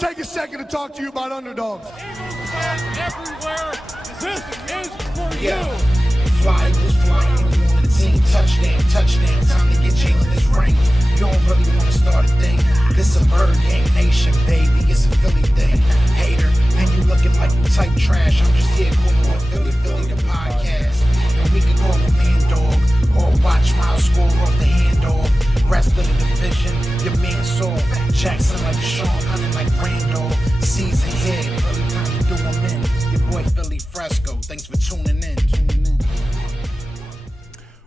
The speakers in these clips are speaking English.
take a second to talk to you about underdogs. Everywhere, this is for Yeah. you. Flying, you on the team. Touchdown. Time to get Jalen this ring. You don't really want to start a thing. This a bird game nation, baby. It's a Philly thing. Hater, and you looking like you type trash. I'm just here calling on Philly the podcast. And we can call a man dog or watch Miles score off the handoff. Rest of the division, your man saw Jackson like Sean, hunting like Randall. Season here, really time to do them in. Your boy Philly Fresco. Thanks for tuning in.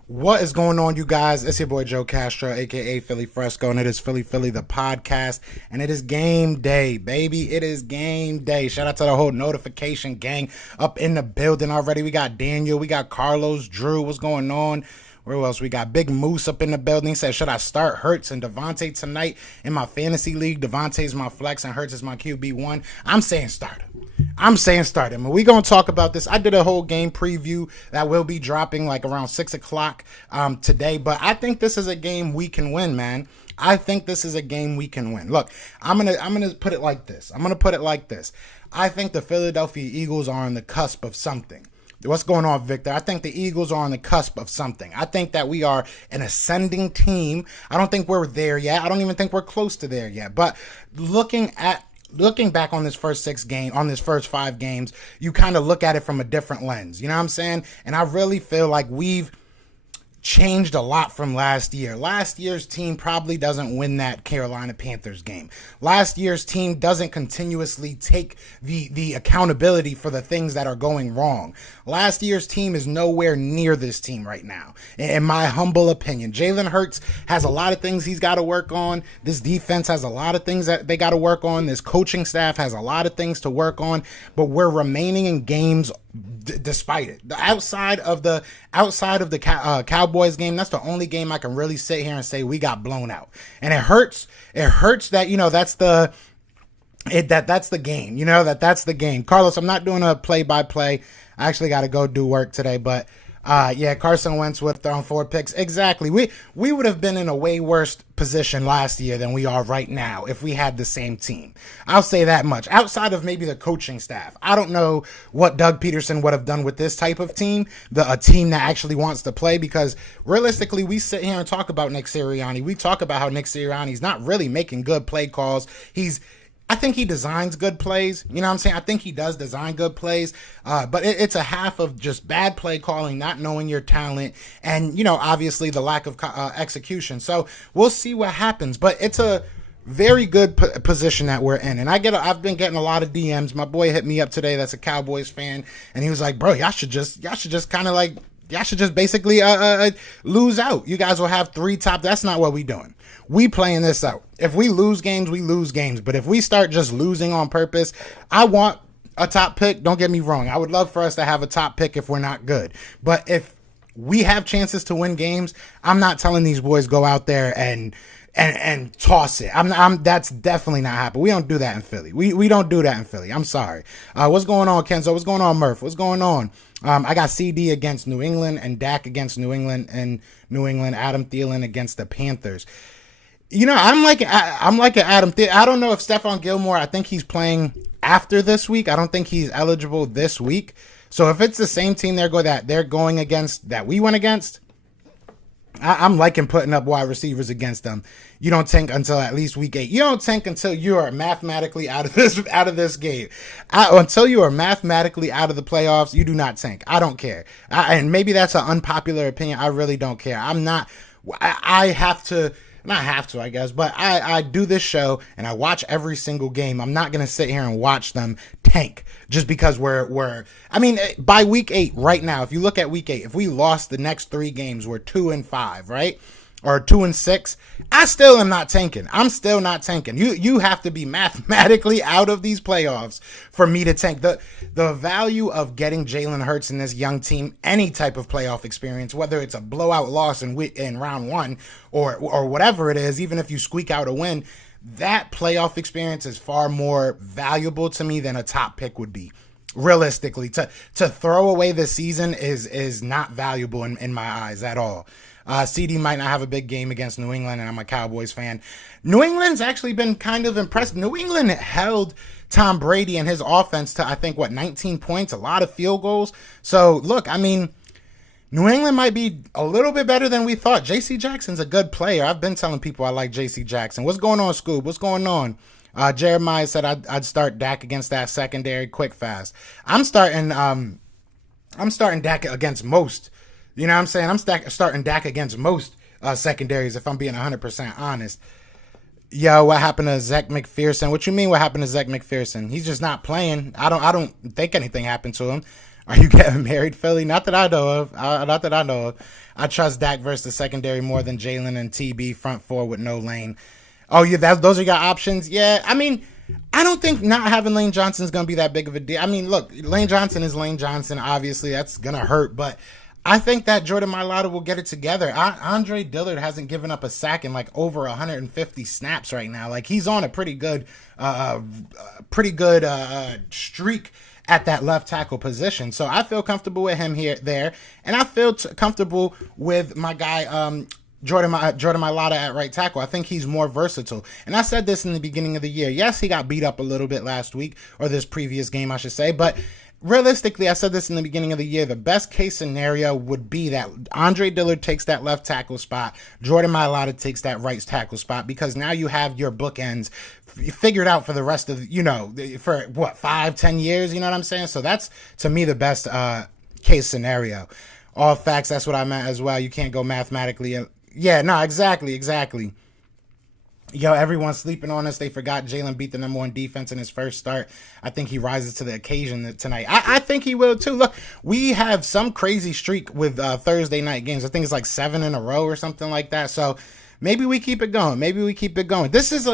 What is going on, you guys? It's your boy Joe Castro, aka Philly Fresco, and it is Philly the podcast, and it is game day, baby. It is game day. Shout out to the whole notification gang up in the building already. We got Daniel, we got Carlos, Drew. What's going on? Where else? We got Big Moose up in the building. He said, should I start Hurts and Devontae tonight in my fantasy league? Devontae's my flex and Hurts is my QB1. I'm saying start him. And we're going to talk about this. I did a whole game preview that will be dropping like around 6 o'clock today, but I think this is a game we can win, man. I think this is a game we can win. Look, I'm gonna put it like this. I think the Philadelphia Eagles are on the cusp of something. What's going on, Victor? I think the Eagles are on the cusp of something. I think that we are an ascending team. I don't think we're there yet. I don't even think we're close to there yet. But looking back on this first 5 games, you kind of look at it from a different lens. You know what I'm saying? And I really feel like we've changed a lot from last year. Last year's team probably doesn't win that Carolina Panthers game. Last year's team doesn't continuously take the accountability for the things that are going wrong. Last year's team is nowhere near this team right now, in my humble opinion. Jalen Hurts has a lot of things he's got to work on. This defense has a lot of things that they got to work on. This coaching staff has a lot of things to work on, but we're remaining in games despite it. Outside of the Cowboys game, that's the only game I can really sit here and say we got blown out. And it hurts that, you know, that's the game, you know, that's the game. Carlos, I'm not doing a play-by-play. I actually got to go do work today, but yeah, Carson Wentz with 4 picks. Exactly. We would have been in a way worse position last year than we are right now if we had the same team. I'll say that much. Outside of maybe the coaching staff, I don't know what Doug Peterson would have done with this type of team, a team that actually wants to play, because realistically, we sit here and talk about Nick Sirianni. We talk about how Nick Sirianni's not really making good play calls. I think he designs good plays. You know what I'm saying? I think he does design good plays, but it's a half of just bad play calling, not knowing your talent, and, you know, obviously the lack of execution. So we'll see what happens, but it's a very good position that we're in. And I've been getting a lot of DMs. My boy hit me up today that's a Cowboys fan, and he was like, bro, y'all should just basically lose out. You guys will have 3 top. That's not what we doing. We playing this out. If we lose games, we lose games. But if we start just losing on purpose, I want a top pick. Don't get me wrong. I would love for us to have a top pick if we're not good. But if we have chances to win games, I'm not telling these boys go out there and toss it. That's definitely not happening. We don't do that in Philly. We don't do that in Philly. I'm sorry. What's going on, Kenzo? What's going on, Murph? What's going on? I got CD against New England and Dak against New England, and Adam Thielen against the Panthers. You know, I'm like an Adam Thielen. I don't know if Stephon Gilmore, I think he's playing after this week. I don't think he's eligible this week. So if it's the same team they're going against that we went against, I'm liking putting up wide receivers against them. You don't tank until at least week 8. You don't tank until you are mathematically out of this game. Until you are mathematically out of the playoffs, you do not tank. I don't care. And maybe that's an unpopular opinion. I really don't care. I guess, but I do this show and I watch every single game. I'm not going to sit here and watch them tank just because by week 8 right now, if you look at week 8, if we lost the next 3 games, we're 2-5, right? Or 2-6. I still am not tanking. I'm still not tanking. You have to be mathematically out of these playoffs for me to tank. The value of getting Jalen Hurts in this young team, any type of playoff experience, whether it's a blowout loss in round 1 or whatever it is, even if you squeak out a win, that playoff experience is far more valuable to me than a top pick would be. Realistically, to throw away this season is not valuable in my eyes at all. CD might not have a big game against New England, and I'm a Cowboys fan. New England's actually been kind of impressed. New England held Tom Brady and his offense to, I think, 19 points, a lot of field goals. So, look, I mean, New England might be a little bit better than we thought. J.C. Jackson's a good player. I've been telling people I like J.C. Jackson. What's going on, Scoob? What's going on? Jeremiah said I'd start Dak against that secondary quick fast. I'm starting Dak against most. You know what I'm saying? I'm starting Dak against most secondaries if I'm being 100% honest. Yo, what happened to Zach McPherson? What you mean what happened to Zach McPherson? He's just not playing. I don't think anything happened to him. Are you getting married, Philly? Not that I know of. I trust Dak versus the secondary more than Jalen and TB front four with no Lane. Oh, yeah, those are your options? Yeah, I mean, I don't think not having Lane Johnson is going to be that big of a deal. I mean, look, Lane Johnson is Lane Johnson. Obviously, that's going to hurt, but I think that Jordan Mailata will get it together. Andre Dillard hasn't given up a sack in like over 150 snaps right now. Like, he's on a pretty good streak at that left tackle position. So I feel comfortable with him there. And I feel comfortable with my guy, Jordan Mailata at right tackle. I think he's more versatile. And I said this in the beginning of the year. Yes, he got beat up a little bit last week, or this previous game, I should say. But realistically, I said this in the beginning of the year, the best case scenario would be that Andre Dillard takes that left tackle spot, Jordan Mailata takes that right tackle spot, because now you have your bookends figured out for the rest of, for what, 5-10 years, you know what I'm saying? So that's, to me, the best case scenario. All facts, that's what I meant as well. You can't go mathematically. Yeah, no, exactly. Yo, everyone's sleeping on us. They forgot Jalen beat the number one defense in his first start. I think he rises to the occasion tonight. I think he will too. Look, we have some crazy streak with Thursday night games. I think it's like 7 in a row or something like that. So maybe we keep it going. This is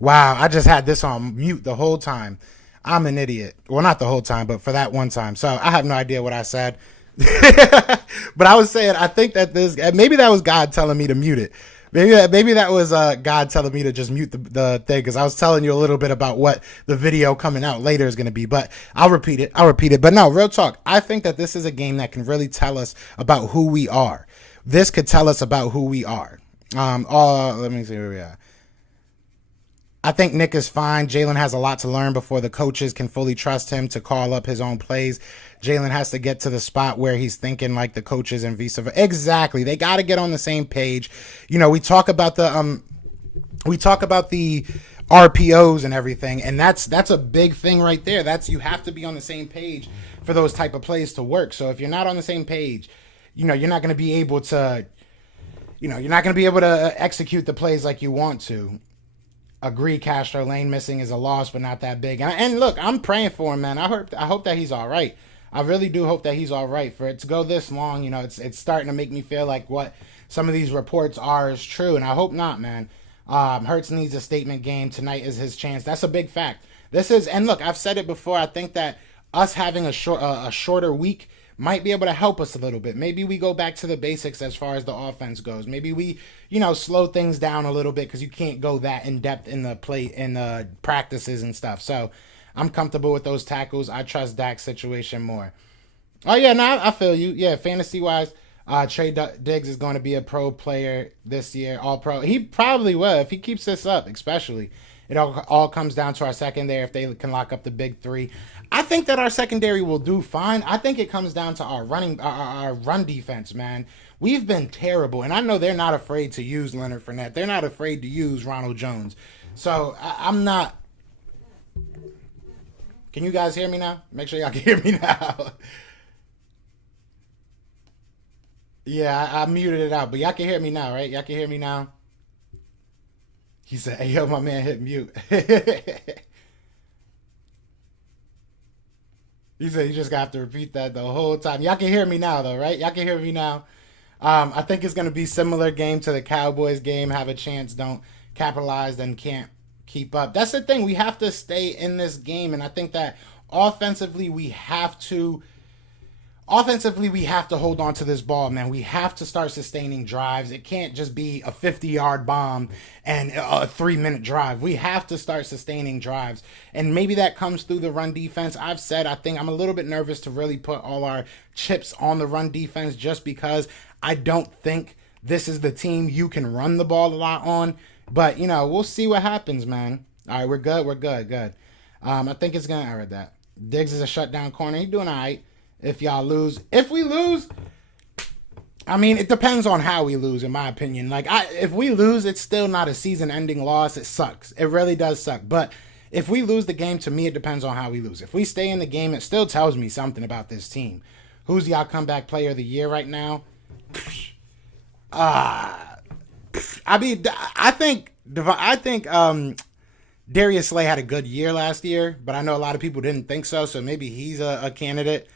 wow, I just had this on mute the whole time. I'm an idiot. Well, not the whole time, but for that one time. So I have no idea what I said. But I was saying, I think that maybe that was God telling me to mute it. Maybe that was God telling me to just mute the thing, because I was telling you a little bit about what the video coming out later is going to be. But I'll repeat it. But no, real talk. I think that this is a game that can really tell us about who we are. This could tell us about who we are. Let me see where we are. I think Nick is fine. Jalen has a lot to learn before the coaches can fully trust him to call up his own plays. Jalen has to get to the spot where he's thinking like the coaches and vice versa. Exactly. They got to get on the same page. We talk about the RPOs and everything, and that's a big thing right there. You have to be on the same page for those type of plays to work. So if you're not on the same page, you're not going to be able to execute the plays like you want to. Agree, Castro. Lane missing is a loss, but not that big. And look, I'm praying for him, man. I hope that he's all right. I really do hope that he's all right. For it to go this long, it's starting to make me feel like what some of these reports are is true, and I hope not, man. Hurts needs a statement game. Tonight is his chance. That's a big fact. And look, I've said it before. I think that us having a shorter week might be able to help us a little bit. Maybe we go back to the basics as far as the offense goes. Maybe we, slow things down a little bit, because you can't go that in depth in the practices and stuff. So I'm comfortable with those tackles. I trust Dak's situation more. Oh yeah, no, I feel you. Yeah, fantasy wise, Diggs is going to be a pro player this year, all pro. He probably will if he keeps this up, especially. It all comes down to our secondary if they can lock up the big three. I think that our secondary will do fine. I think it comes down to our run defense, man. We've been terrible, and I know they're not afraid to use Leonard Fournette. They're not afraid to use Ronald Jones. So I'm not. Can you guys hear me now? Make sure y'all can hear me now. Yeah, I muted it out, but y'all can hear me now, right? Y'all can hear me now. He said, "Hey, yo, my man hit mute." He said, "You just got to repeat that the whole time." Y'all can hear me now, though, right? Y'all can hear me now. I think it's going to be similar game to the Cowboys game. Have a chance, don't capitalize, then can't keep up. That's the thing. We have to stay in this game, and I think that offensively we have to hold on to this ball, man. We have to start sustaining drives. It can't just be a 50-yard bomb and a 3-minute drive. We have to start sustaining drives. And maybe that comes through the run defense. I've said I think I'm a little bit nervous to really put all our chips on the run defense just because I don't think this is the team you can run the ball a lot on. But, we'll see what happens, man. All right, we're good. I think it's going to, I read that. Diggs is a shutdown corner. He's doing all right. If y'all lose, if we lose, I mean, it depends on how we lose, in my opinion. If we lose, it's still not a season-ending loss. It sucks. It really does suck. But if we lose the game, to me, it depends on how we lose. If we stay in the game, it still tells me something about this team. Who's y'all comeback player of the year right now? I think Darius Slay had a good year last year, but I know a lot of people didn't think so. So maybe he's a candidate.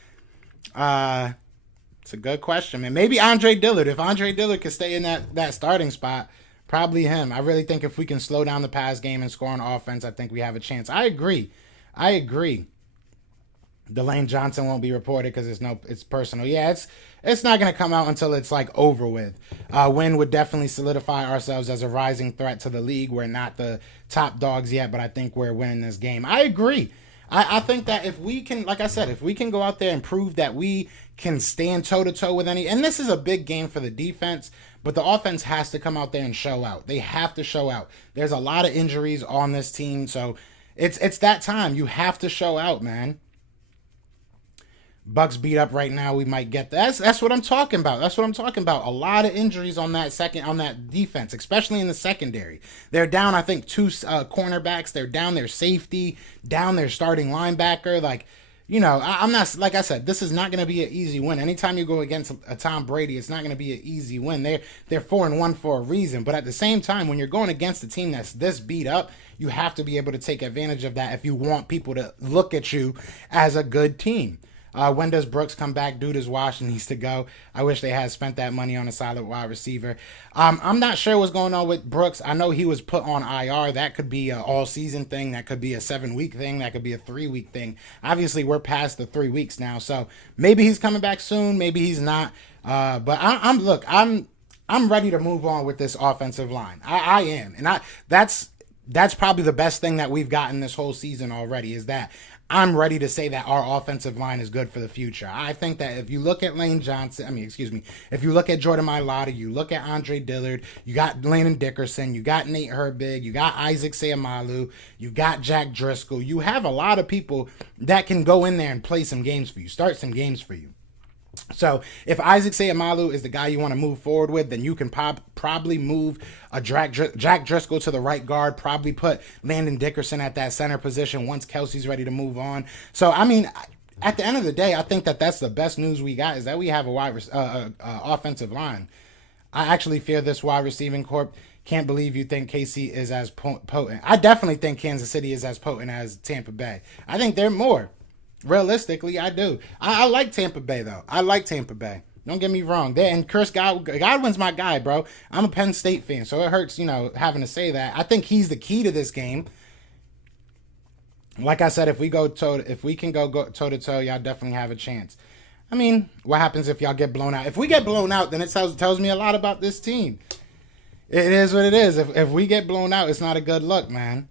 It's a good question, man. Maybe Andre Dillard. If Andre Dillard can stay in that starting spot, probably him. I really think if we can slow down the pass game and score on offense, I think we have a chance. I agree. Delane Johnson won't be reported because it's personal. Yeah, it's not gonna come out until it's over with. Win would definitely solidify ourselves as a rising threat to the league. We're not the top dogs yet, but I think we're winning this game. I agree. I think that if we can, like I said, if we can go out there and prove that we can stand toe-to-toe with any, and this is a big game for the defense, but the offense has to come out there and show out. They have to show out. There's a lot of injuries on this team, so it's that time. You have to show out, man. Bucks beat up right now. We might get that. That's what I'm talking about. A lot of injuries on that defense, especially in the secondary. They're down, I think, 2 cornerbacks. They're down their safety, down their starting linebacker. I'm not, like I said, this is not going to be an easy win. Anytime you go against a Tom Brady, it's not going to be an easy win. They're 4-1 for a reason. But at the same time, when you're going against a team that's this beat up, you have to be able to take advantage of that if you want people to look at you as a good team. When does Brooks come back? Dude is washed and needs to go. I wish they had spent that money on a solid wide receiver. I'm not sure what's going on with Brooks. I know he was put on IR. That could be an all-season thing. That could be a 7-week thing. That could be a 3-week thing. Obviously, we're past the 3 weeks now, so maybe he's coming back soon. Maybe he's not. But I'm ready to move on with this offensive line. I am, and that's probably the best thing that we've gotten this whole season already. Is that I'm ready to say that our offensive line is good for the future. I think that if you look at if you look at Jordan Mailata, you look at Andre Dillard, you got Landon Dickerson, you got Nate Herbig, you got Isaac Seumalo, you got Jack Driscoll. You have a lot of people that can go in there and play some games for you, start some games for you. So if Isaac Seumalo is the guy you want to move forward with, then you can probably move a Jack Driscoll to the right guard, probably put Landon Dickerson at that center position once Kelsey's ready to move on. So, I mean, at the end of the day, I think that that's the best news we got is that we have a offensive line. I actually fear this wide receiving corp. Can't believe you think KC is as potent. I definitely think Kansas City is as potent as Tampa Bay. I think they're more. Realistically, I do. I like Tampa Bay, though. I like Tampa Bay. Don't get me wrong. And Chris Godwin's my guy, bro. I'm a Penn State fan, so it hurts, having to say that. I think he's the key to this game. Like I said, if we can go toe to toe, y'all definitely have a chance. I mean, what happens if y'all get blown out? If we get blown out, then it tells me a lot about this team. It is what it is. If we get blown out, it's not a good look, man.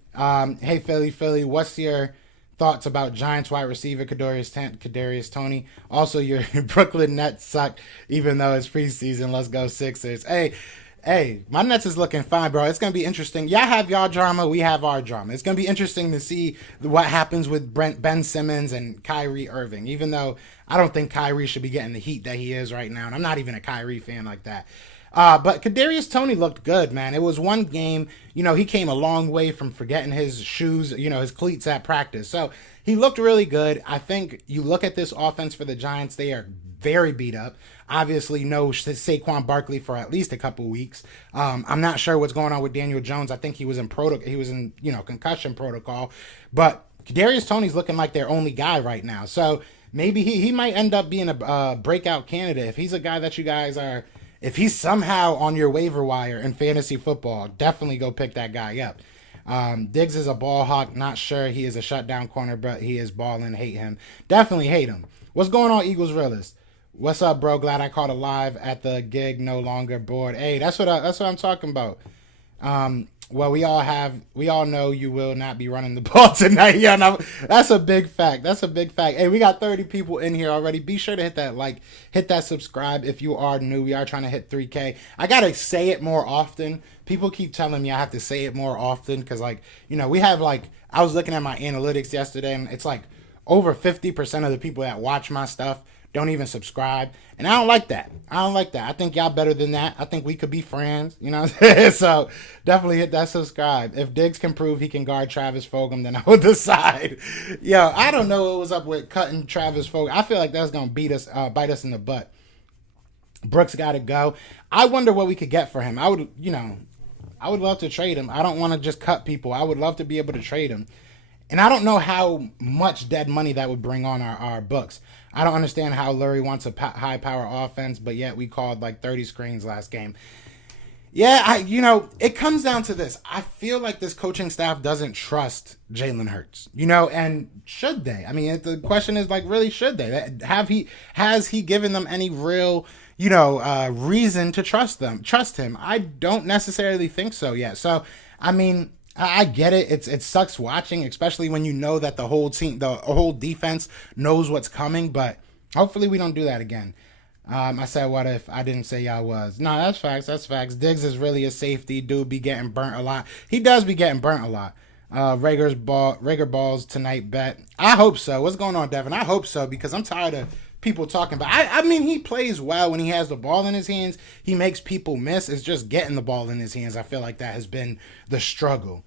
Hey, Philly, what's your thoughts about Giants wide receiver Kadarius Toney. Also, your Brooklyn Nets suck, even though it's preseason. Let's go Sixers. Hey, my Nets is looking fine, bro. It's going to be interesting. Y'all have y'all drama. We have our drama. It's going to be interesting to see what happens with Ben Simmons and Kyrie Irving, even though I don't think Kyrie should be getting the heat that he is right now. And I'm not even a Kyrie fan like that. But Kadarius Toney looked good, man. It was one game. He came a long way from forgetting his shoes, his cleats at practice. So he looked really good. I think you look at this offense for the Giants, they are very beat up. Obviously, no Saquon Barkley for at least a couple weeks. I'm not sure what's going on with Daniel Jones. I think he was in concussion protocol. But Kadarius Toney's looking like their only guy right now. So maybe he might end up being a breakout candidate. If he's a guy that you guys are, if he's somehow on your waiver wire in fantasy football, definitely go pick that guy up. Diggs is a ball hawk. Not sure he is a shutdown corner, but he is balling. Hate him. Definitely hate him. What's going on, Eagles Realist? What's up, bro? Glad I caught a live at the gig. No longer bored. Hey, that's what I'm talking about. Well, we all know you will not be running the ball tonight. Yeah, no, that's a big fact. Hey, we got 30 people in here already. Be sure to hit that like, hit that subscribe if you are new. We are trying to hit 3K. I gotta say it more often. People keep telling me I have to say it more often because, we have I was looking at my analytics yesterday, and it's over 50% of the people that watch my stuff don't even subscribe. And I don't like that. I think y'all better than that. I think we could be friends. You know what I'm saying? So definitely hit that subscribe. If Diggs can prove he can guard Travis Fulgham, then I will decide. Yo, I don't know what was up with cutting Travis Fulgham. I feel like that's going to bite us in the butt. Brooks got to go. I wonder what we could get for him. I would love to trade him. I don't want to just cut people. I would love to be able to trade him. And I don't know how much dead money that would bring on our books. I don't understand how Lurie wants a high-power offense, but yet we called 30 screens last game. Yeah, it comes down to this. I feel like this coaching staff doesn't trust Jalen Hurts, and should they? I mean, the question is, really, should they? Has he given them any real, reason to trust him? I don't necessarily think so yet. So, I mean, I get it. It sucks watching, especially when you know that the whole team, the whole defense knows what's coming. But hopefully we don't do that again. I said, what if I didn't say y'all was? No, that's facts. Diggs is really a safety. Dude be getting burnt a lot. He does be getting burnt a lot. Rager balls tonight bet. I hope so. What's going on, Devin? I hope so because I'm tired of people talking about. I mean, he plays well when he has the ball in his hands. He makes people miss. It's just getting the ball in his hands. I feel like that has been the struggle.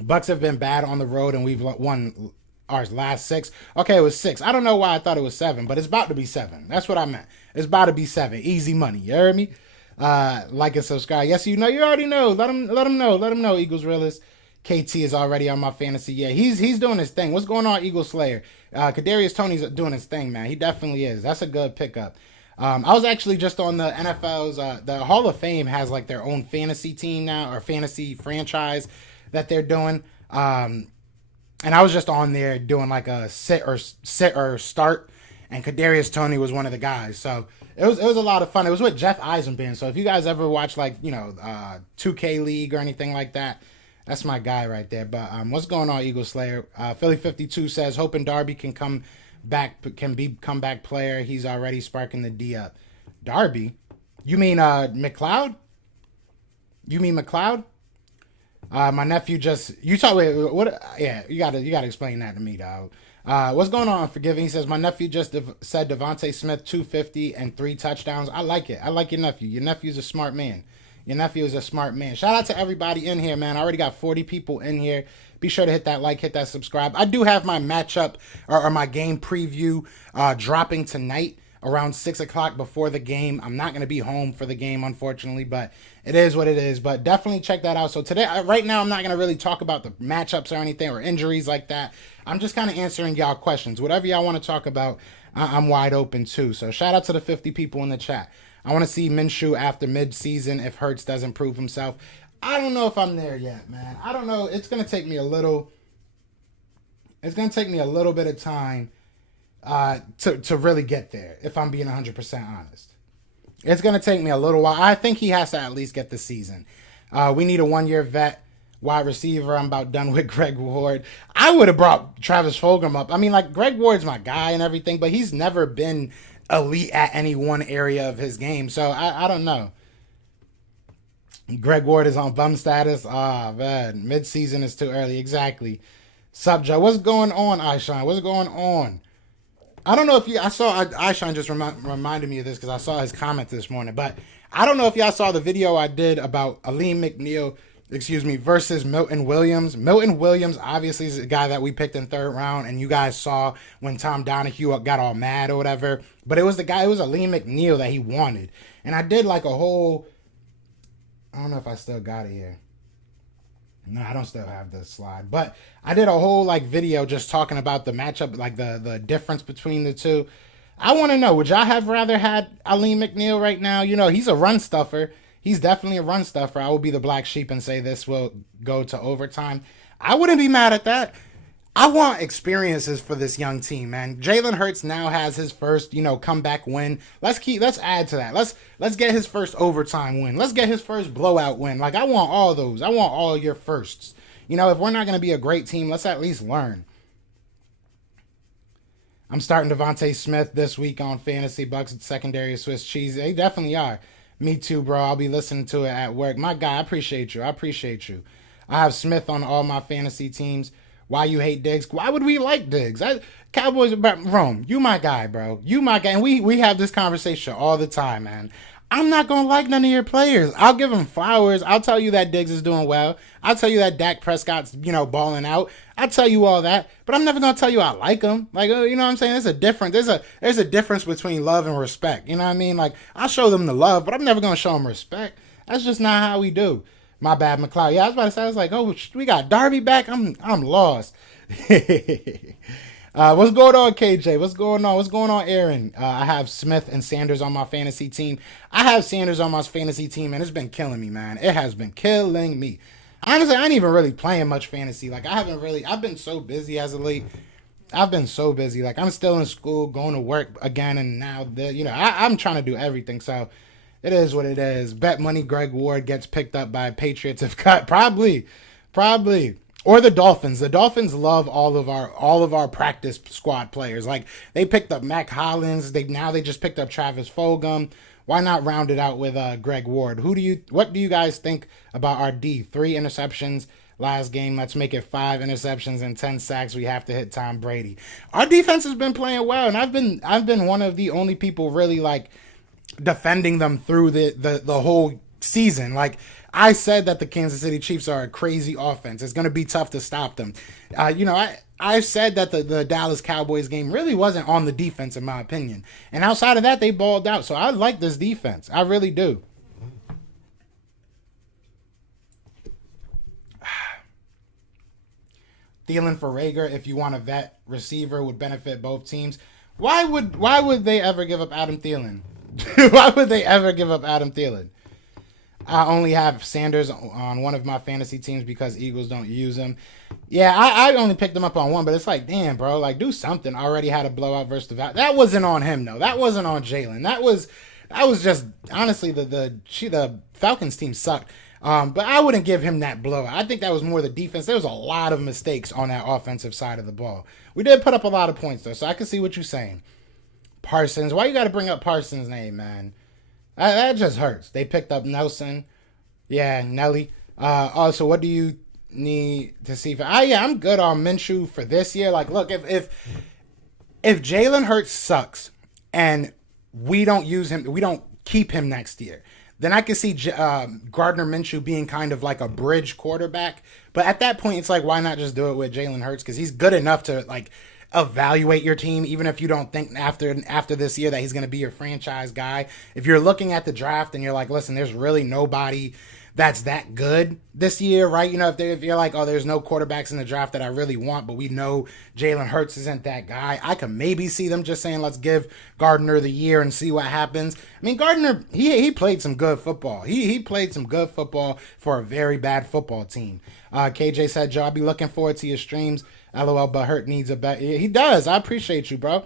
Bucks have been bad on the road, and we've won our last 6. Okay, it was 6. I don't know why I thought it was 7, but it's about to be 7. That's what I meant. It's about to be 7. Easy money. You heard me? Like and subscribe. Yes, you already know. Let him know, Eagles Realist. KT is already on my fantasy. Yeah, he's doing his thing. What's going on, Eagles Slayer? Kadarius Toney's doing his thing, man. He definitely is. That's a good pickup. I was actually just on the NFL's, the Hall of Fame has their own fantasy team now, or fantasy franchise that they're doing. And I was just on there doing a sit or start, and Kadarius Toney was one of the guys. So it was a lot of fun. It was with Jeff Eisenband. So if you guys ever watch 2K League or anything like that, that's my guy right there. But what's going on, Eagle Slayer? Philly 52 says hoping Darby can come back, comeback player. He's already sparking the D up. Darby? You mean McLeod? My nephew just what? Yeah, you gotta explain that to me, dog. What's going on, Forgiving? He says my nephew just said Devontae Smith 250 and 3 touchdowns. I like it. I like your nephew. Your nephew's a smart man. Shout out to everybody in here, man. I already got 40 people in here. Be sure to hit that like, hit that subscribe. I do have my matchup or my game preview dropping tonight around 6 o'clock before the game. I'm not going to be home for the game, unfortunately, but it is what it is. But definitely check that out. So today, right now, I'm not going to really talk about the matchups or anything or injuries like that. I'm just kind of answering y'all questions. Whatever y'all want to talk about, I'm wide open too. So shout out to the 50 people in the chat. I want to see Minshew after mid-season if Hurts doesn't prove himself. I don't know if I'm there yet, man. I don't know. It's going to take me a little bit of time to really get there, if I'm being 100% honest. It's going to take me a little while. I think he has to at least get the season. We need a 1-year vet. wide receiver. I'm about done with Greg Ward. I would have brought Travis Fulgham up. I mean, like, Greg Ward's my guy and everything, but he's never been elite at any one area of his game. So I don't know. Greg Ward is on bum status. Ah, man. Midseason is too early. Exactly. Sup, Joe? What's going on, Aishan? What's going on? I don't know if I saw Aishan just reminded me of this because I saw his comment this morning, but I don't know if y'all saw the video I did about Aleem McNeil, versus Milton Williams. Milton Williams obviously is a guy that we picked in third round, and you guys saw when Tom Donahue got all mad or whatever. But it was Aleem McNeil that he wanted. And I did like a whole, I don't know if I still got it here. No, I don't still have the slide. But I did a whole like video just talking about the matchup, like the difference between the two. I want to know, would y'all have rather had Aleem McNeil right now? You know, he's a run stuffer. He's definitely a run stuffer. I will be the black sheep and say this will go to overtime. I wouldn't be mad at that. I want experiences for this young team, man. Jalen Hurts now has his first, comeback win. Let's add to that. Let's get his first overtime win. Let's get his first blowout win. Like, I want all those. I want all your firsts. If we're not going to be a great team, let's at least learn. I'm starting Devontae Smith this week on Fantasy Bucks at secondary Swiss cheese. They definitely are. Me too, bro. I'll be listening to it at work. My guy, I appreciate you. I have Smith on all my fantasy teams. Why you hate Diggs? Why would we like Diggs? Cowboys, Rome, you my guy, bro. You my guy. And we have this conversation all the time, man. I'm not going to like none of your players. I'll give them flowers. I'll tell you that Diggs is doing well. I'll tell you that Dak Prescott's, balling out. I'll tell you all that. But I'm never going to tell you I like him. Like, you know what I'm saying? There's a difference. There's a difference between love and respect. You know what I mean? Like, I'll show them the love, but I'm never going to show them respect. That's just not how we do. My bad, McLeod. Yeah, I was about to say, I was like, oh, we got Darby back? I'm lost. What's going on, KJ? What's going on, Aaron? I have Smith and Sanders on my fantasy team. I have Sanders on my fantasy team, and it's been killing me, man. It has been killing me. Honestly, I ain't even really playing much fantasy. Like, I've been so busy as of late. I've been so busy. Like, I'm still in school, going to work again, and now, I'm trying to do everything, so it is what it is. Bet money Greg Ward gets picked up by Patriots if cut. Probably. Or the Dolphins. The Dolphins love all of our practice squad players. Like, they picked up Mac Hollins. They just picked up Travis Fulgham. Why not round it out with Greg Ward? What do you guys think about our D? 3 interceptions last game. Let's make it 5 interceptions and 10 sacks. We have to hit Tom Brady. Our defense has been playing well, and I've been one of the only people really like defending them through the whole season. Like, I said that the Kansas City Chiefs are a crazy offense. It's going to be tough to stop them. I said that the Dallas Cowboys game really wasn't on the defense, in my opinion. And outside of that, they balled out. So I like this defense. I really do. Thielen for Rager, if you want a vet receiver, would benefit both teams. Why would they ever give up Adam Thielen? Why would they ever give up Adam Thielen? I only have Sanders on one of my fantasy teams because Eagles don't use him. Yeah, I only picked him up on one, but it's like, damn, bro, like, do something. I already had a blowout versus the That wasn't on him, though. That wasn't on Jalen. That was just, honestly, the Falcons team sucked. But I wouldn't give him that blowout. I think that was more the defense. There was a lot of mistakes on that offensive side of the ball. We did put up a lot of points, though, so I can see what you're saying. Parsons. Why you got to bring up Parsons' name, man? That just hurts. They picked up Nelson. Yeah, Nelly. Also, what do you need to see? I'm good on Minshew for this year. Like, look, if Jalen Hurts sucks and we don't use him, we don't keep him next year, then I can see Gardner Minshew being kind of like a bridge quarterback. But at that point, it's like, why not just do it with Jalen Hurts? Because he's good enough to, like, evaluate your team, even if you don't think after this year that he's going to be your franchise guy. If you're looking at the draft and you're like, listen, there's really nobody that's that good this year, right? If you're like, oh, there's no quarterbacks in the draft that I really want, but we know Jalen Hurts isn't that guy, I could maybe see them just saying, let's give Gardner the year and see what happens. I mean, Gardner, he played some good football. He played some good football for a very bad football team. KJ said, Joe, I'll be looking forward to your streams. LOL, but Hurt needs a bet. He does. I appreciate you, bro.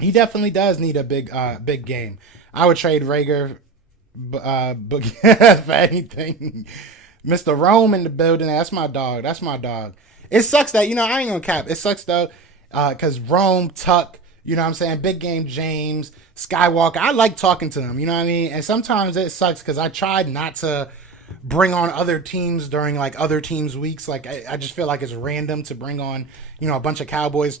He definitely does need a big game. I would trade Rager for anything. Mr. Rome in the building. That's my dog. That's my dog. It sucks that, I ain't gonna cap. It sucks though, because Rome, Tuck, you know what I'm saying? Big Game James, Skywalker. I like talking to them, you know what I mean? And sometimes it sucks because I tried not to bring on other teams during like other teams' weeks. Like I just feel like it's random to bring on, a bunch of Cowboys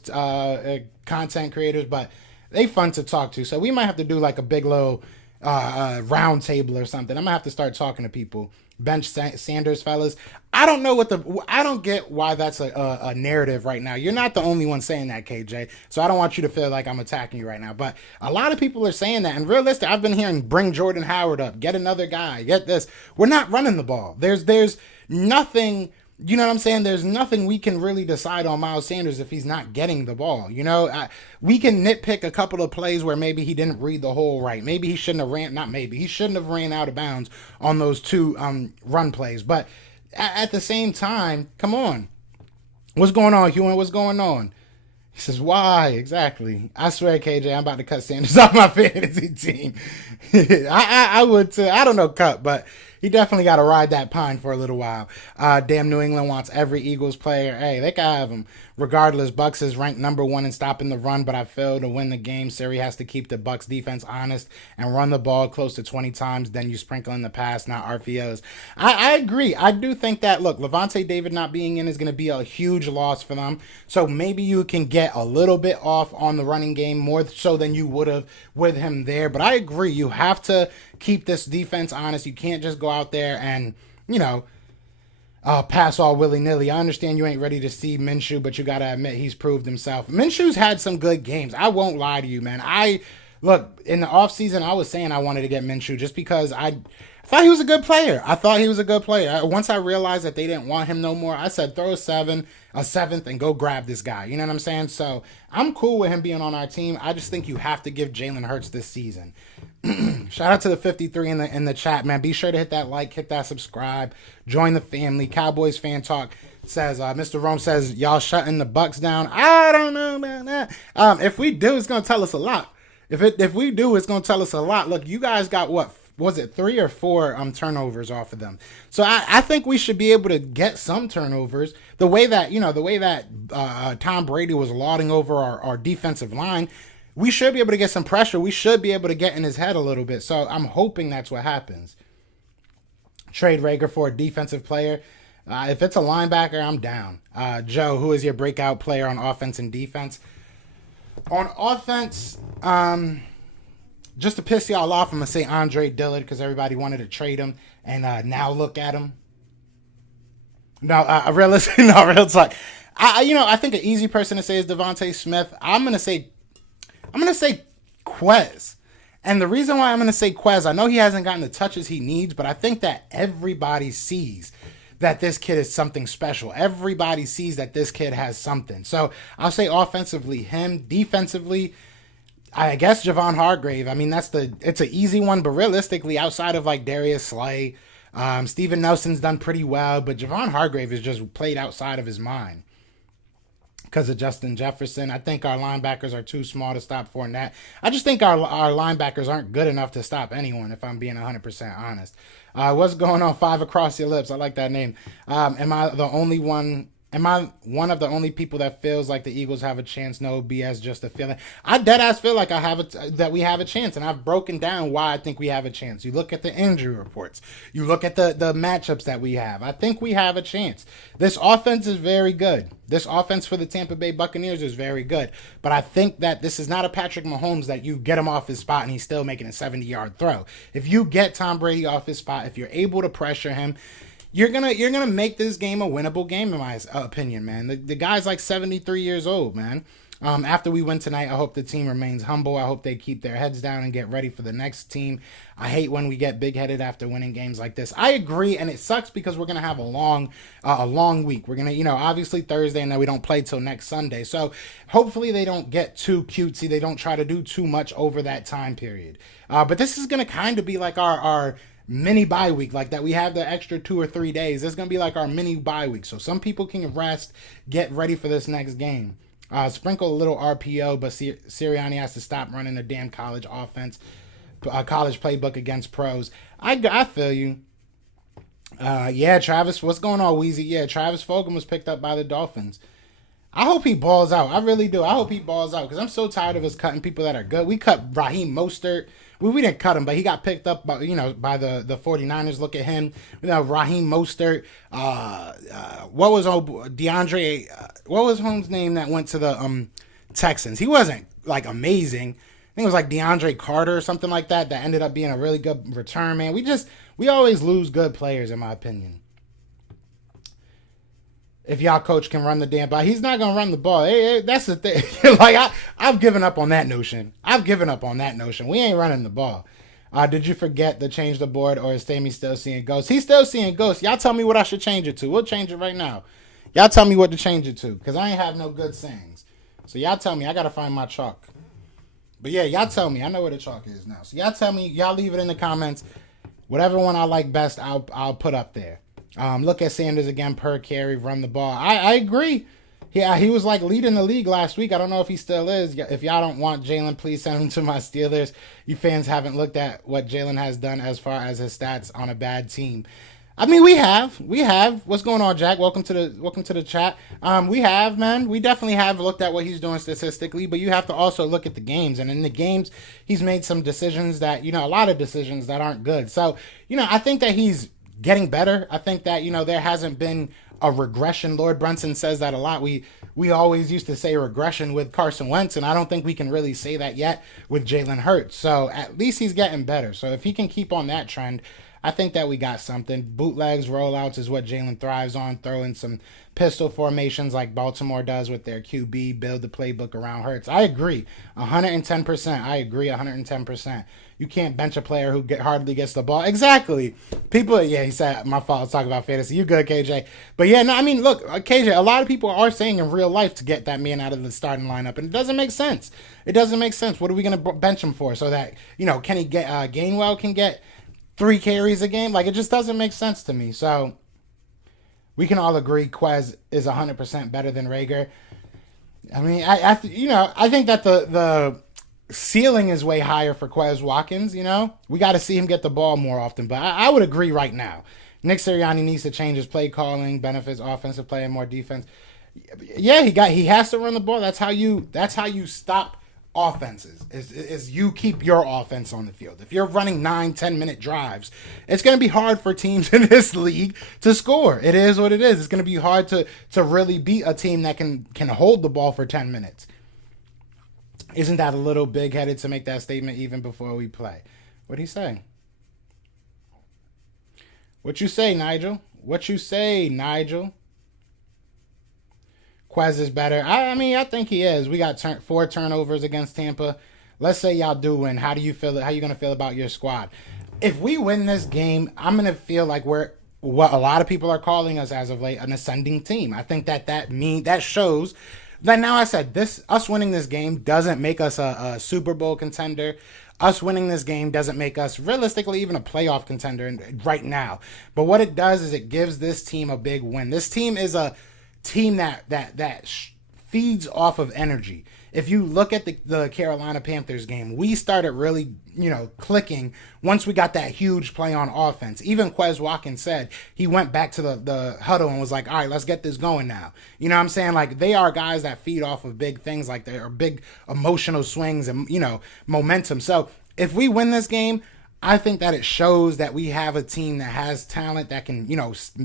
content creators, but they fun to talk to. So we might have to do like a big little round table or something. I'm gonna have to start talking to people. Bench Sanders, fellas. I don't get why that's a narrative right now. You're not the only one saying that, KJ. So I don't want you to feel like I'm attacking you right now. But a lot of people are saying that. And realistic, I've been hearing bring Jordan Howard up, get another guy, get this. We're not running the ball. There's nothing. You know what I'm saying? There's nothing we can really decide on Miles Sanders if he's not getting the ball. We can nitpick a couple of plays where maybe he didn't read the hole right. Maybe he shouldn't have he shouldn't have ran out of bounds on those two run plays. But at the same time, come on. What's going on, Hewan? What's going on? He says, why? Exactly. I swear, KJ, I'm about to cut Sanders off my fantasy team. I would too. I don't know cut, but he definitely got to ride that pine for a little while. Damn, New England wants every Eagles player. Hey, they can have him. Regardless, Bucks is ranked number 1 in stopping the run, but I feel to win the game, Siri has to keep the Bucks defense honest and run the ball close to 20 times. Then you sprinkle in the pass, not RPOs. I agree. I do think that, look, Levante David not being in is going to be a huge loss for them. So maybe you can get a little bit off on the running game, more so than you would have with him there. But I agree. You have to keep this defense honest. You can't just go out there and, pass all willy-nilly. I understand you ain't ready to see Minshew, but you got to admit he's proved himself. Minshew's had some good games. I won't lie to you, man. Look, in the offseason, I was saying I wanted to get Minshew just because I thought he was a good player. Once I realized that they didn't want him no more, I said throw a seventh, and go grab this guy. You know what I'm saying? So I'm cool with him being on our team. I just think you have to give Jalen Hurts this season. Shout out to the 53 in the chat, man. Be sure to hit that like, hit that subscribe, join the family. Cowboys Fan Talk says, Mr. Rome says, y'all shutting the Bucks down. I don't know about that. If we do, it's gonna tell us a lot. If we do, it's gonna tell us a lot. Look, you guys got what? Was it 3 or 4 turnovers off of them? So I think we should be able to get some turnovers. The way that Tom Brady was lauding over our defensive line, we should be able to get some pressure. We should be able to get in his head a little bit. So I'm hoping that's what happens. Trade Rager for a defensive player. If it's a linebacker, I'm down. Joe, who is your breakout player on offense and defense? On offense, just to piss y'all off, I'm going to say Andre Dillard because everybody wanted to trade him. And now look at him. No, real talk. I think an easy person to say is Devontae Smith. I'm going to say Quez. And the reason why I'm going to say Quez, I know he hasn't gotten the touches he needs, but I think that everybody sees that this kid is something special. Everybody sees that this kid has something. So I'll say offensively him, defensively, I guess Javon Hargrave. I mean, it's an easy one, but realistically, outside of like Darius Slay, Steven Nelson's done pretty well, but Javon Hargrave has just played outside of his mind because of Justin Jefferson. I think our linebackers are too small to stop Fournette. I just think our linebackers aren't good enough to stop anyone, if I'm being 100% honest. What's going on? 5 across your lips. I like that name. Am I one of the only people that feels like the Eagles have a chance? No BS, just a feeling. I deadass feel like that we have a chance, and I've broken down why I think we have a chance. You look at the injury reports. You look at the matchups that we have. I think we have a chance. This offense is very good. This offense for the Tampa Bay Buccaneers is very good. But I think that this is not a Patrick Mahomes that you get him off his spot and he's still making a 70-yard throw. If you get Tom Brady off his spot, if you're able to pressure him, you're gonna make this game a winnable game, in my opinion, man. The guy's like 73 years old, man. After we win tonight, I hope the team remains humble. I hope they keep their heads down and get ready for the next team. I hate when we get big-headed after winning games like this. I agree, and it sucks because we're gonna have a long week. We're gonna, obviously Thursday, and then we don't play till next Sunday. So hopefully they don't get too cutesy. They don't try to do too much over that time period. But this is gonna kind of be like our mini bye week, like that we have the extra 2 or 3 days. It's going to be like our mini bye week. So some people can rest, get ready for this next game. Sprinkle a little RPO, but Sirianni has to stop running the damn college offense, college playbook against pros. I feel you. Yeah, Travis, what's going on, Weezy? Yeah, Travis Fulgham was picked up by the Dolphins. I hope he balls out. I really do. I hope he balls out because I'm so tired of us cutting people that are good. We cut Raheem Mostert. We didn't cut him, but he got picked up by by the 49ers. Look at him. Raheem Mostert. What was DeAndre? What was Holmes' name that went to the Texans? He wasn't like amazing. I think it was like DeAndre Carter or something like that. That ended up being a really good return. Man, we always lose good players in my opinion. If y'all coach can run the damn ball, he's not gonna run the ball. That's the thing. Like I've given up on that notion. We ain't running the ball. Did you forget to change the board, or is Tammy still seeing ghosts? He's still seeing ghosts. Y'all tell me what I should change it to. We'll change it right now. Y'all tell me what to change it to, because I ain't have no good sayings. So y'all tell me. I gotta find my chalk. But yeah, y'all tell me. I know where the chalk is now. So y'all tell me. Y'all leave it in the comments. Whatever one I like best, I'll put up there. Look at Sanders again per carry, run the ball. I agree. Yeah, he was like leading the league last week. I don't know if he still is. If y'all don't want Jalen, please send him to my Steelers. You fans haven't looked at what Jalen has done as far as his stats on a bad team. I mean, we have. What's going on, Jack? Welcome to the chat. We have, man. We definitely have looked at what he's doing statistically, but you have to also look at the games. And in the games, he's made some decisions that, a lot of decisions that aren't good. So, I think that he's getting better. I think that, there hasn't been a regression. Lord Brunson says that a lot. We always used to say regression with Carson Wentz, and I don't think we can really say that yet with Jalen Hurts. So at least he's getting better. So if he can keep on that trend, I think that we got something. Bootlegs, rollouts is what Jalen thrives on. Throwing some pistol formations like Baltimore does with their QB, build the playbook around Hurts. I agree, 110%. I agree, 110%. You can't bench a player who hardly gets the ball. Exactly. People, yeah, he said, my fault, let's talk about fantasy. You good, KJ? But yeah, no, I mean, look, KJ, a lot of people are saying in real life to get that man out of the starting lineup, and it doesn't make sense. It doesn't make sense. What are we going to bench him for? So that, can he get, Gainwell can get 3 carries a game? Like, it just doesn't make sense to me. So we can all agree Quez is 100% better than Rager. I mean, I think that the ceiling is way higher for Quez Watkins. We got to see him get the ball more often, but I would agree right now. Nick Sirianni needs to change his play calling, benefits offensive play and more defense. Yeah, he has to run the ball. That's how you stop offenses. Is you keep your offense on the field. If you're running 9-10 minute drives, it's going to be hard for teams in this league to score. It is what it is. It's going to be hard to really beat a team that can hold the ball for 10 minutes. Isn't that a little big-headed to make that statement even before we play? What'd he say? What you say, Nigel? Quez is better. I think he is. We got 4 turnovers against Tampa. Let's say y'all do win. How do you feel? How you going to feel about your squad? If we win this game, I'm going to feel like we're what a lot of people are calling us as of late, an ascending team. I think that shows that now I said us winning this game doesn't make us a Super Bowl contender. Us winning this game doesn't make us realistically even a playoff contender right now. But what it does is it gives this team a big win. This team is a team that feeds off of energy. If you look at the Carolina Panthers game, we started really, clicking once we got that huge play on offense. Even Quez Watkins said he went back to the huddle and was like, all right, let's get this going now. You know what I'm saying? Like, they are guys that feed off of big things, like they are big emotional swings and, momentum. So if we win this game, I think that it shows that we have a team that has talent that can,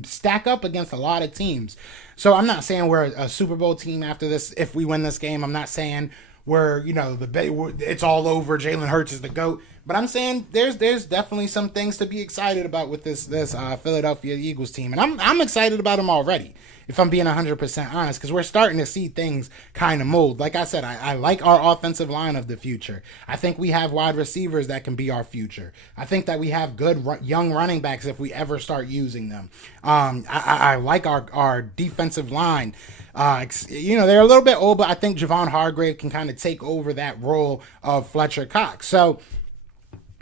stack up against a lot of teams. So I'm not saying we're a Super Bowl team after this. If we win this game, I'm not saying we're, it's all over. Jalen Hurts is the GOAT. But I'm saying there's definitely some things to be excited about with this Philadelphia Eagles team. And I'm excited about them already, if I'm being 100% honest, because we're starting to see things kind of mold. Like I said, I like our offensive line of the future. I think we have wide receivers that can be our future. I think that we have good young running backs if we ever start using them. I like our defensive line. They're a little bit old, but I think Javon Hargrave can kind of take over that role of Fletcher Cox. So,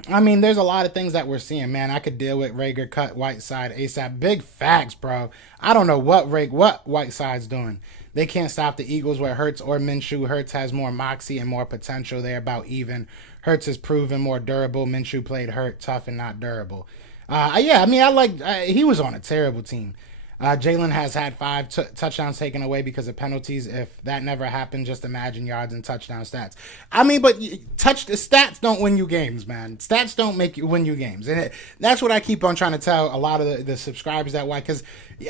there's a lot of things that we're seeing, man. I could deal with Rager, cut Whiteside ASAP. Big facts, bro. I don't know what Whiteside's doing. They can't stop the Eagles with Hurts or Minshew. Hurts has more moxie and more potential. They're about even. Hurts is proven more durable. Minshew played hurt, tough, and not durable. Yeah, I mean, I like he was on a terrible team. Jalen has had 5 touchdowns taken away because of penalties. If that never happened, just imagine yards and touchdown stats. I mean, but stats don't win you games, man. Stats don't make you win you games, and that's what I keep on trying to tell a lot of the subscribers that why, because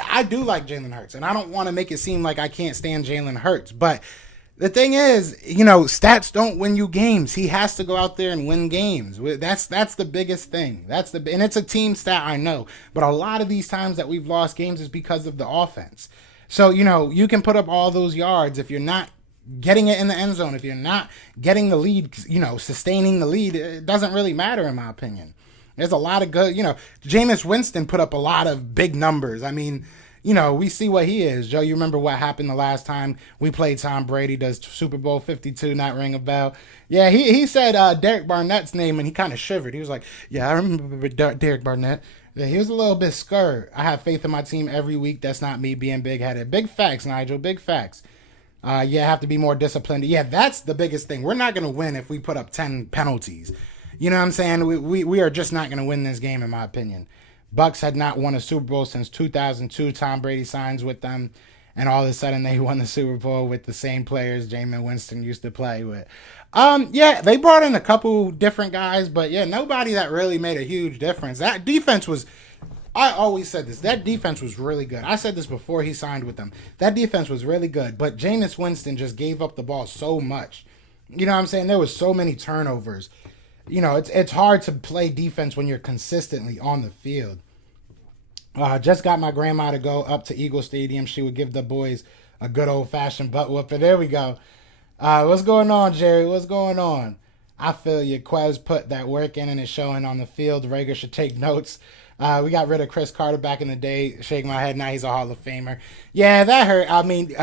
I do like Jalen Hurts, and I don't want to make it seem like I can't stand Jalen Hurts, but the thing is, stats don't win you games. He has to go out there and win games. That's the biggest thing. And it's a team stat, I know. But a lot of these times that we've lost games is because of the offense. So, you can put up all those yards if you're not getting it in the end zone, if you're not getting the lead, sustaining the lead, it doesn't really matter in my opinion. There's a lot of good, Jameis Winston put up a lot of big numbers. I mean, we see what he is. Joe, you remember what happened the last time we played Tom Brady? Does Super Bowl 52 not ring a bell? Yeah, he said Derek Barnett's name, and he kind of shivered. He was like, yeah, I remember Derek Barnett. Yeah, he was a little bit scared. I have faith in my team every week. That's not me being big-headed. Big facts, Nigel, big facts. Yeah, have to be more disciplined. Yeah, that's the biggest thing. We're not going to win if we put up 10 penalties. You know what I'm saying? We are just not going to win this game, in my opinion. Bucks had not won a Super Bowl since 2002. Tom Brady signs with them, and all of a sudden they won the Super Bowl with the same players Jameis Winston used to play with. Yeah, they brought in a couple different guys, but yeah, nobody that really made a huge difference. That defense was, I always said this, that defense was really good. I said this before he signed with them. That defense was really good, but Jameis Winston just gave up the ball so much. You know what I'm saying? There was so many turnovers. It's hard to play defense when you're consistently on the field. Just got my grandma to go up to Eagle Stadium. She would give the boys a good old-fashioned butt whooping. There we go. What's going on, Jerry? What's going on? I feel you. Quez put that work in and it's showing on the field. Rager should take notes. We got rid of Chris Carter back in the day. Shake my head. Now he's a Hall of Famer. Yeah, that hurt. I mean,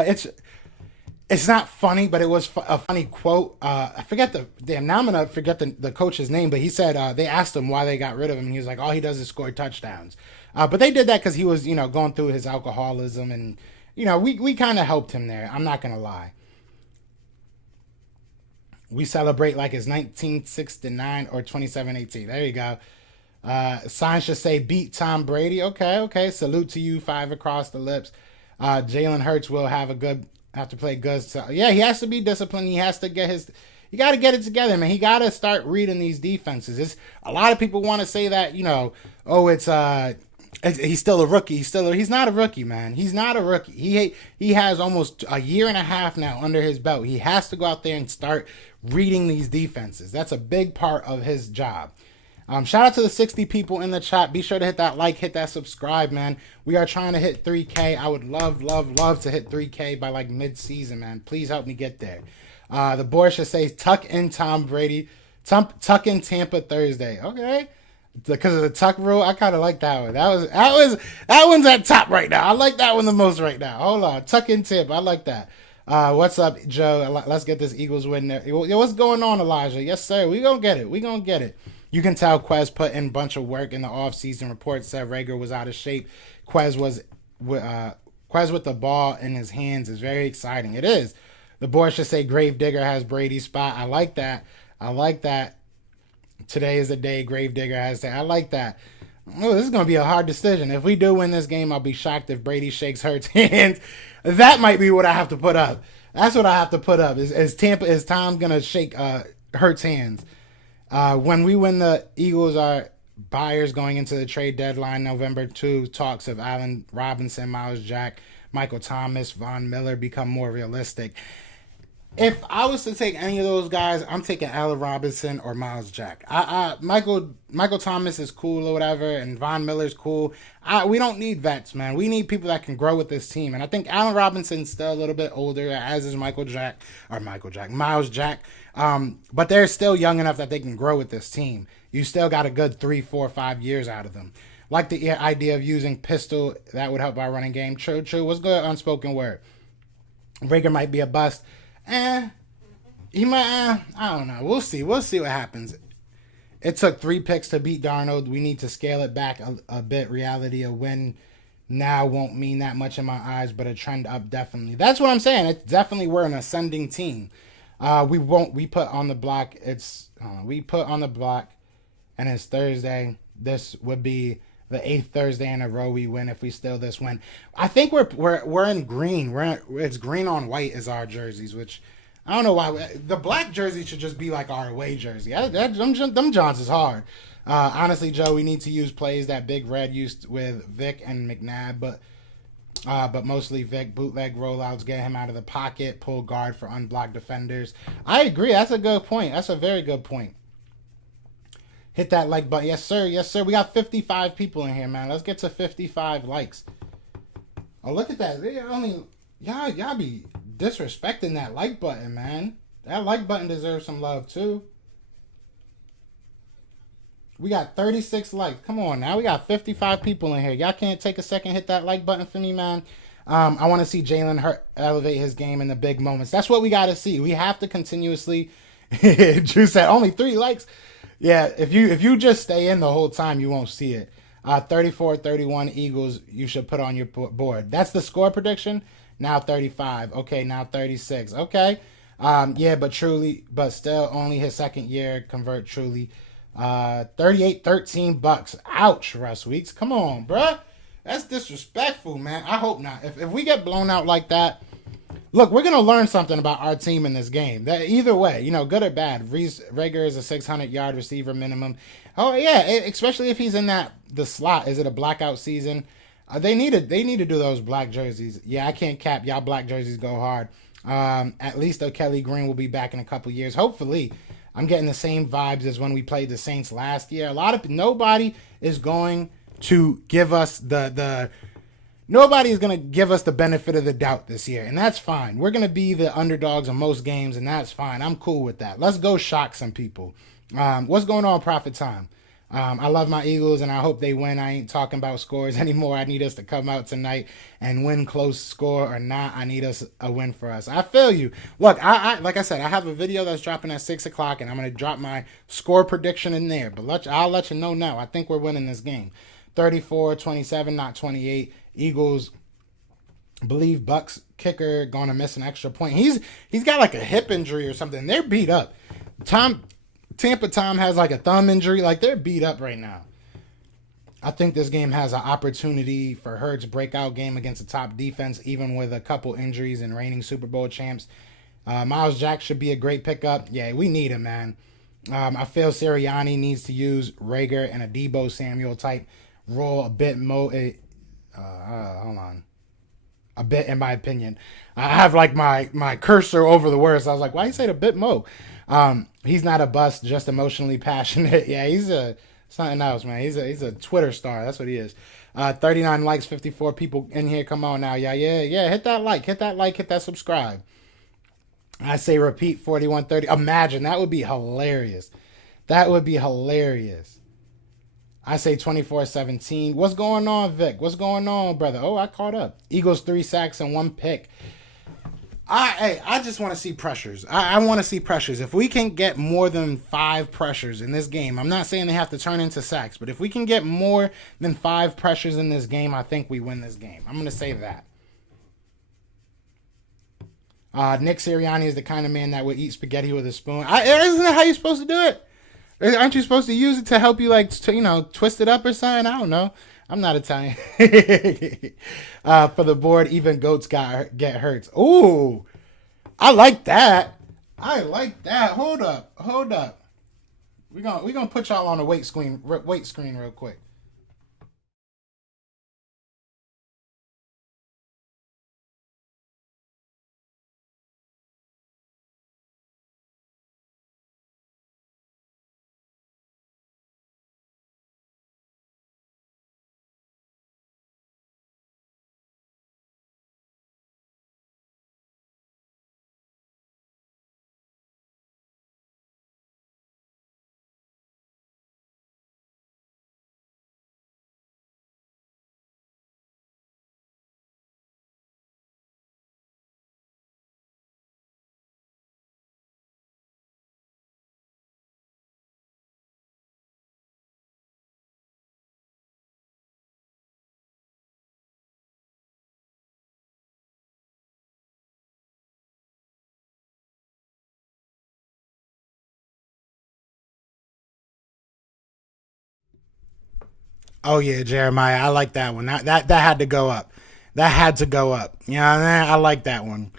it's not funny, but it was a funny quote. I forget now I'm going to forget the coach's name, but he said they asked him why they got rid of him, and he was like, all he does is score touchdowns. But they did that because he was, going through his alcoholism, and, we kind of helped him there. I'm not going to lie. We celebrate like it's 1969 or 27-18. There you go. Sign should say beat Tom Brady. Okay. Salute to you, 5 across the lips. Jalen Hurts will have to play good. So, yeah, he has to be disciplined. He has to you got to get it together, man. He got to start reading these defenses. A lot of people want to say that, he's still a rookie. He's not a rookie, man. He's not a rookie. He has almost a year and a half now under his belt. He has to go out there and start reading these defenses. That's a big part of his job. Shout out to the 60 people in the chat. Be sure to hit that like, hit that subscribe, man. We are trying to hit 3K. I would love to hit 3K by like mid-season, man. Please help me get there. The board should say tuck in Tom Brady, tuck in Tampa Thursday. Okay. Because of the tuck rule, I kind of like that one. That one's at top right now. I like that one the most right now. Hold on, tuck in Tampa. I like that. What's up, Joe? Let's get this Eagles win there. What's going on, Elijah? Yes, sir. We gonna get it. You can tell Quez put in a bunch of work in the offseason. Report said Rager was out of shape. Quez with the ball in his hands is very exciting. It is. The board should say Gravedigger has Brady's spot. I like that. Today is the day Gravedigger has that. I like that. Oh, this is going to be a hard decision. If we do win this game, I'll be shocked if Brady shakes Hurts' hands. That might be what I have to put up. That's what I have to put up. Is Tom going to shake Hurts' hands? When we win, the Eagles are buyers going into the trade deadline. November 2, talks of Allen Robinson, Miles Jack, Michael Thomas, Von Miller become more realistic. If I was to take any of those guys, I'm taking Allen Robinson or Miles Jack. Michael Thomas is cool or whatever, and Von Miller's cool. We don't need vets, man. We need people that can grow with this team. And I think Allen Robinson's still a little bit older, as is Miles Jack. But they're still young enough that they can grow with this team. You still got a good 3, 4, 5 years out of them. Like the idea of using pistol, that would help our running game. True. What's good? Unspoken word. Rager might be a bust. He might. I don't know. We'll see. We'll see what happens. It took 3 picks to beat Darnold. We need to scale it back a bit. Reality, a win now won't mean that much in my eyes, but a trend up definitely. That's what I'm saying. It's definitely we're an ascending team. We put on the block. We put on the block, and it's Thursday. This would be the 8th Thursday in a row we win if we steal this win. I think we're in green. It's green on white is our jerseys, which I don't know why. The black jersey should just be like our away jersey. Them Johns is hard. Honestly, Joe, we need to use plays that Big Red used with Vic and McNabb, but mostly Vic. Bootleg rollouts, get him out of the pocket, pull guard for unblocked defenders. I agree. That's a good point. That's a very good point. Hit that like button. Yes, sir. Yes, sir. We got 55 people in here, man. Let's get to 55 likes. Oh, look at that. Y'all be disrespecting that like button, man. That like button deserves some love, too. We got 36 likes. Come on now. We got 55 people in here. Y'all can't take a second, hit that like button for me, man. I want to see Jalen Hurts elevate his game in the big moments. That's what we got to see. We have to continuously. Drew said only 3 likes. Yeah, if you just stay in the whole time, you won't see it. 34-31 Eagles, you should put on your board. That's the score prediction. Now 35. Okay, now 36. Okay. Yeah, but still only his second year. Convert truly. 38-13 Bucks. Ouch, Russ Weeks. Come on, bruh. That's disrespectful, man. I hope not. If we get blown out like that, look, we're going to learn something about our team in this game. That either way, good or bad, Rager is a 600-yard receiver minimum. Oh, yeah, especially if he's in the slot. Is it a blackout season? They need to do those black jerseys. Yeah, I can't cap. Y'all black jerseys go hard. At least Kelly Green will be back in a couple years. Hopefully. I'm getting the same vibes as when we played the Saints last year. Nobody is going to give us Nobody is going to give us the benefit of the doubt this year, and that's fine. We're going to be the underdogs in most games, and that's fine. I'm cool with that. Let's go shock some people. What's going on, Prophet Time? I love my Eagles, and I hope they win. I ain't talking about scores anymore. I need us to come out tonight and win close score or not. I need us a win for us. I feel you. Look, I like I said, I have a video that's dropping at 6 o'clock, and I'm going to drop my score prediction in there. But I'll let you know now. I think we're winning this game. 34-27, not 28. Eagles believe Bucks kicker going to miss an extra point. He's got like a hip injury or something. They're beat up. Tampa Tom has like a thumb injury. Like, they're beat up right now. I think this game has an opportunity for Hurts' breakout game against a top defense, even with a couple injuries and reigning Super Bowl champs. Miles Jack should be a great pickup. Yeah, we need him, man. I feel Sirianni needs to use Rager and a Debo Samuel type role a bit more. Hold on. A bit, in my opinion. I have like my cursor over the words. I was like, why you say a bit mo? He's not a bust, just emotionally passionate. Yeah, he's something else, man. He's a Twitter star. That's what he is. 39 likes, 54 people in here. Come on now. Yeah. Hit that like, hit that subscribe. I say repeat 4130. Imagine, that would be hilarious. That would be hilarious. I say 24-17. What's going on, Vic? What's going on, brother? Oh, I caught up. Eagles 3 sacks and 1 pick. I just want to see pressures. I want to see pressures. If we can get more than 5 pressures in this game, I'm not saying they have to turn into sacks, but if we can get more than 5 pressures in this game, I think we win this game. I'm going to say that. Nick Sirianni is the kind of man that would eat spaghetti with a spoon. Isn't that how you're supposed to do it? Aren't you supposed to use it to help you, like, twist it up or something? I don't know. I'm not Italian. For the board, even goats get hurt. Ooh, I like that. Hold up. We're gonna put y'all on a weight screen real quick. Oh yeah, Jeremiah. I like that one. That had to go up. That had to go up. You know what I mean? I like that one.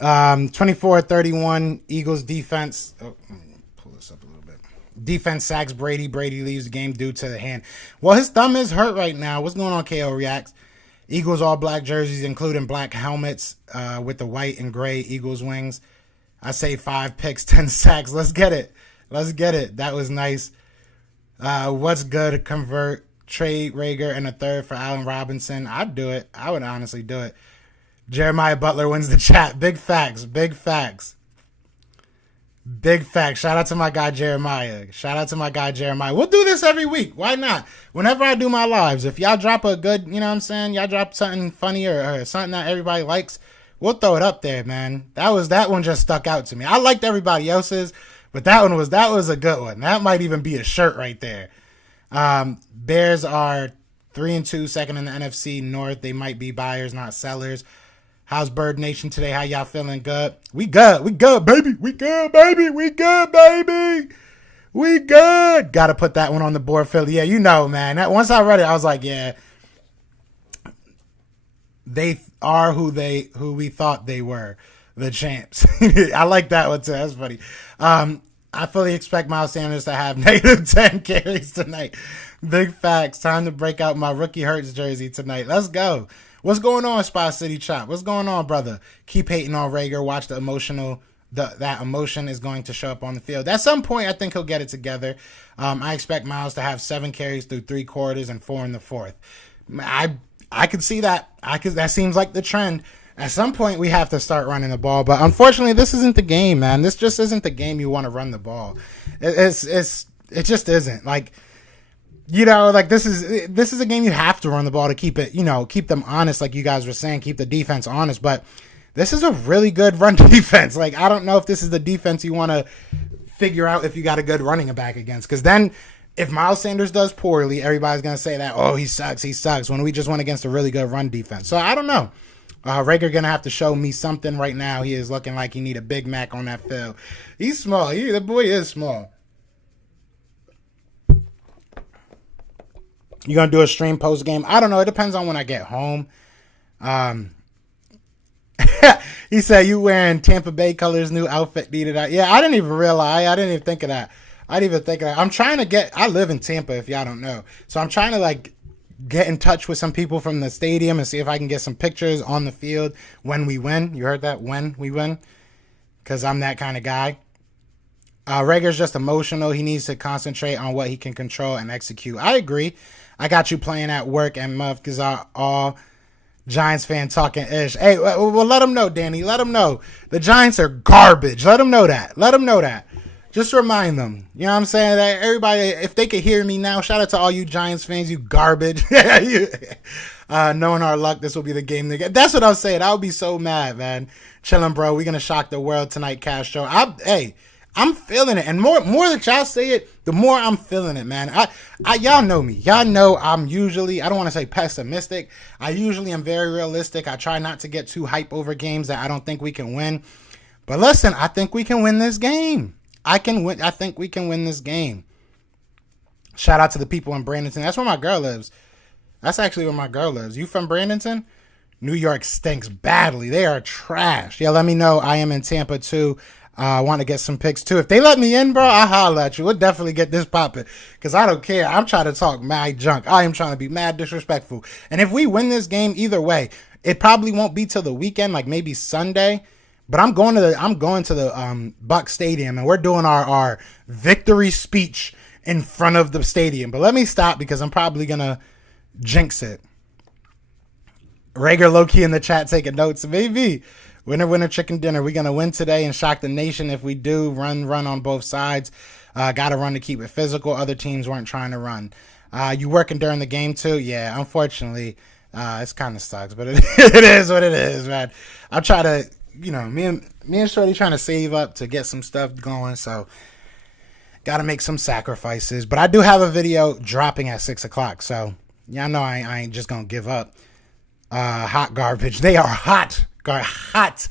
24-31 Eagles defense. Oh, let me pull this up a little bit. Defense sacks Brady. Brady leaves the game due to the hand. Well, his thumb is hurt right now. What's going on, KO Reacts? Eagles all black jerseys, including black helmets with the white and gray Eagles wings. I say 5 picks, 10 sacks. Let's get it. Let's get it. That was nice. What's good? Convert, trade Rager and a third for Allen Robinson. I'd do it. I would honestly do it. Jeremiah Butler wins the chat. Big facts. Big facts. Big facts. Shout out to my guy Jeremiah. Shout out to my guy Jeremiah. We'll do this every week. Why not? Whenever I do my lives, if y'all drop a good, you know what I'm saying? Y'all drop something funny or something that everybody likes, we'll throw it up there, man. That one just stuck out to me. I liked everybody else's, but that was a good one. That might even be a shirt right there. Bears are 3-2, second in the NFC North. They might be buyers, not sellers. How's Bird Nation today? How y'all feeling? Good? We good. We good, baby. We good, baby. We good, baby. We good. Got to put that one on the board, Philly. Yeah, you know, man. Once I read it, I was like, yeah. They are who we thought they were, the champs. I like that one too. That's funny. I fully expect Miles Sanders to have negative 10 carries tonight. Big facts. Time to break out my rookie Hurts jersey tonight. Let's go. What's going on, Spy City Chop? What's going on, brother? Keep hating on Rager. Watch that emotion is going to show up on the field. At some point, I think he'll get it together. I expect Miles to have 7 carries through 3 quarters and 4 in the fourth. I could see that. That seems like the trend. At some point, we have to start running the ball. But unfortunately, this isn't the game, man. This just isn't the game you want to run the ball. It just isn't. Like, you know, like this is a game you have to run the ball to keep it, you know, keep them honest, like you guys were saying, keep the defense honest. But this is a really good run defense. Like, I don't know if this is the defense you want to figure out if you got a good running back against. Because then if Miles Sanders does poorly, everybody's going to say that, oh, he sucks, when we just went against a really good run defense. So I don't know. Rager going to have to show me something right now. He is looking like he need a Big Mac on that field. He's small. The boy is small. You going to do a stream post game? I don't know. It depends on when I get home. He said, you wearing Tampa Bay colors, new outfit needed out. Yeah, I didn't even realize. I didn't even think of that. I'm trying to I live in Tampa, if y'all don't know. So I'm trying to like get in touch with some people from the stadium and see if I can get some pictures on the field when we win. You heard that? When we win? Because I'm that kind of guy. Rager's just emotional. He needs to concentrate on what he can control and execute. I agree. I got you playing at work and Muff because all Giants fan talking ish. Hey, well, let them know, Danny. Let them know. The Giants are garbage. Let them know that. Let them know that. Just remind them. You know what I'm saying? That everybody, if they could hear me now, shout out to all you Giants fans, you garbage. Knowing our luck, this will be the game to get. That's what I was saying. I would be so mad, man. Chilling, bro. We're going to shock the world tonight, Castro. I'm feeling it. And more that y'all say it, the more I'm feeling it, man. Y'all know me. Y'all know I'm usually, I don't want to say pessimistic. I usually am very realistic. I try not to get too hype over games that I don't think we can win. But listen, I think we can win this game. I think we can win this game. Shout out to the people in Bradenton. That's where my girl lives. That's actually where my girl lives. You from Bradenton? New York stinks badly. They are trash. Yeah, let me know. I am in Tampa too. I want to get some picks too. If they let me in, bro, I'll holler at you. We'll definitely get this popping because I don't care. I'm trying to talk mad junk. I am trying to be mad disrespectful. And if we win this game either way, it probably won't be till the weekend, like maybe Sunday. But I'm going to the Buck Stadium and we're doing our victory speech in front of the stadium. But let me stop because I'm probably gonna jinx it. Rager low-key in the chat taking notes. Maybe. Winner, chicken dinner. We're going to win today and shock the nation if we do. Run on both sides. Got to run to keep it physical. Other teams weren't trying to run. You working during the game too? Yeah, unfortunately, it's kind of sucks, but it is what it is, man. I'll try to, you know, me and Shorty trying to save up to get some stuff going, so got to make some sacrifices. But I do have a video dropping at 6 o'clock, so y'all know I ain't just going to give up. Hot garbage. They are hot garbage.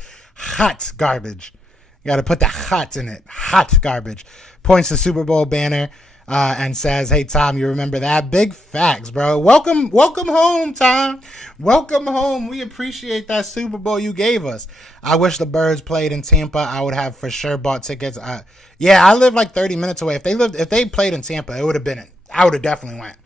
You got to put the hot in it. Hot garbage. Points to Super Bowl banner. and says, "Hey Tom, you remember that? Big facts, bro. Welcome home, Tom. Welcome home. We appreciate that Super Bowl you gave us. I wish the Birds played in Tampa. I would have for sure bought tickets. I live like 30 minutes away. If they played in Tampa, I would have definitely went.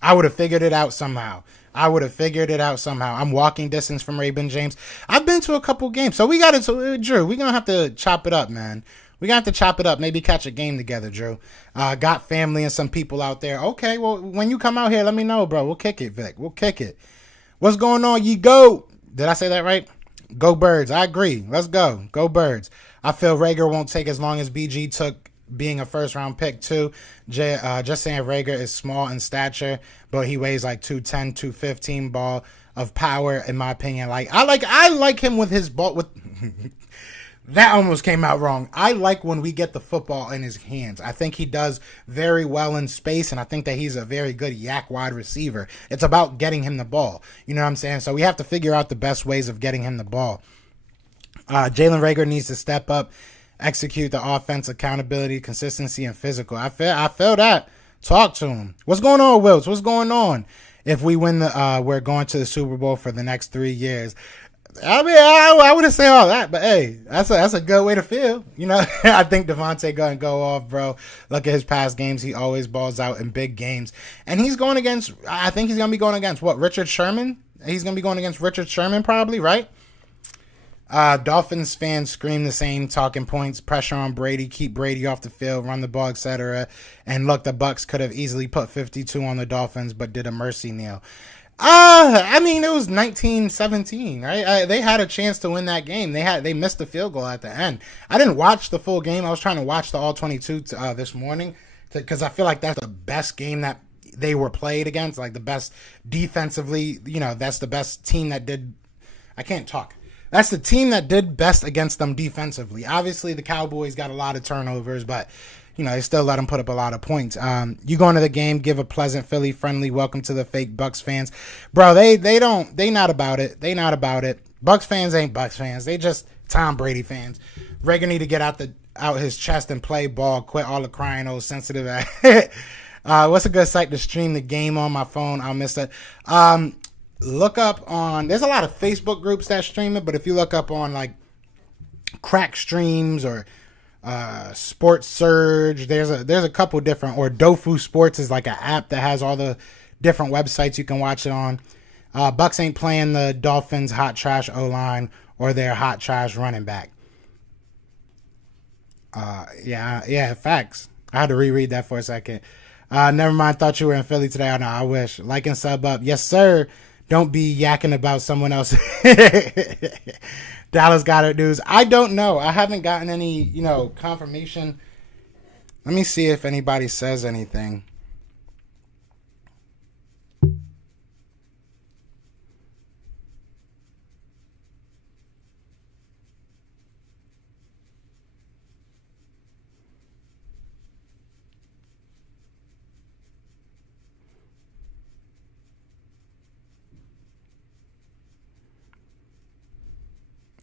I would have figured it out somehow. I'm walking distance from Raymond James. I've been to a couple games, so we got to Drew. We're gonna have to chop it up, man. We got to chop it up. Maybe catch a game together, Drew. Got family and some people out there. Okay, well, when you come out here, let me know, bro. We'll kick it, Vic. We'll kick it. What's going on? Ye go. Did I say that right? Go Birds. I agree. Let's go. Go Birds. I feel Rager won't take as long as BG took being a first-round pick, too. Just saying Rager is small in stature, but he weighs like 210, 215 ball of power, in my opinion. I like him with his ball. With That almost came out wrong. I like when we get the football in his hands. I think he does very well in space, and I think that he's a very good yak wide receiver. It's about getting him the ball. You know what I'm saying? So we have to figure out the best ways of getting him the ball. Jalen Rager needs to step up, execute the offense, accountability, consistency, and physical. I feel that. Talk to him. What's going on, Wills? What's going on? If we win we're going to the Super Bowl for the next 3 years. I mean, I wouldn't say all that, but hey, that's a good way to feel. You know, I think Devontae gonna go off, bro. Look at his past games; he always balls out in big games, and he's going against. I think he's gonna be going against what? Richard Sherman. He's gonna be going against Richard Sherman, probably, right? Dolphins fans scream the same talking points: pressure on Brady, keep Brady off the field, run the ball, etc. And look, the Bucs could have easily put 52 on the Dolphins, but did a mercy kneel. I mean, it was 19-17, right? They had a chance to win that game. They missed the field goal at the end. I didn't watch the full game. I was trying to watch the all-22 this morning because I feel like that's the best game that they were played against, like the best defensively. You know, that's the best team that did. I can't talk. That's the team that did best against them defensively. Obviously, the Cowboys got a lot of turnovers, but you know, they still let them put up a lot of points. You go into the game, give a pleasant Philly friendly welcome to the fake Bucks fans. Bro, they not about it. They not about it. Bucks fans ain't Bucks fans. They just Tom Brady fans. Rager need to get out his chest and play ball. Quit all the crying, old sensitive. What's a good site to stream the game on my phone? I'll miss it. Look up on, there's a lot of Facebook groups that stream it, but if you look up on like Crack Streams or Sports Surge, there's a couple different, or Dofu Sports is like an app that has all the different websites you can watch it on. Bucks ain't playing the Dolphins hot trash O-line or their hot trash running back. Yeah, facts. I had to reread that for a second. Never mind, thought you were in Philly today. Oh, no, I wish. Like and sub up. Yes, sir. Don't be yakking about someone else. Dallas Goddard news. I don't know. I haven't gotten any, confirmation. Let me see if anybody says anything.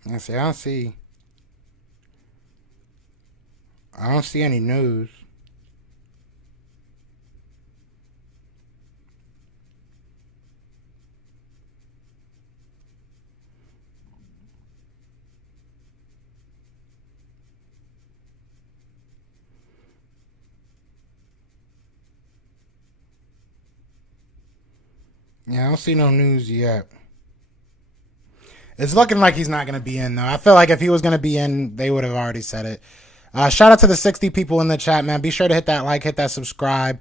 Let's see. I don't see any news. Yeah, I don't see no news yet. It's looking like he's not going to be in, though. I feel like if he was going to be in, they would have already said it. Shout out to the 60 people in the chat, man. Be sure to hit that like, hit that subscribe.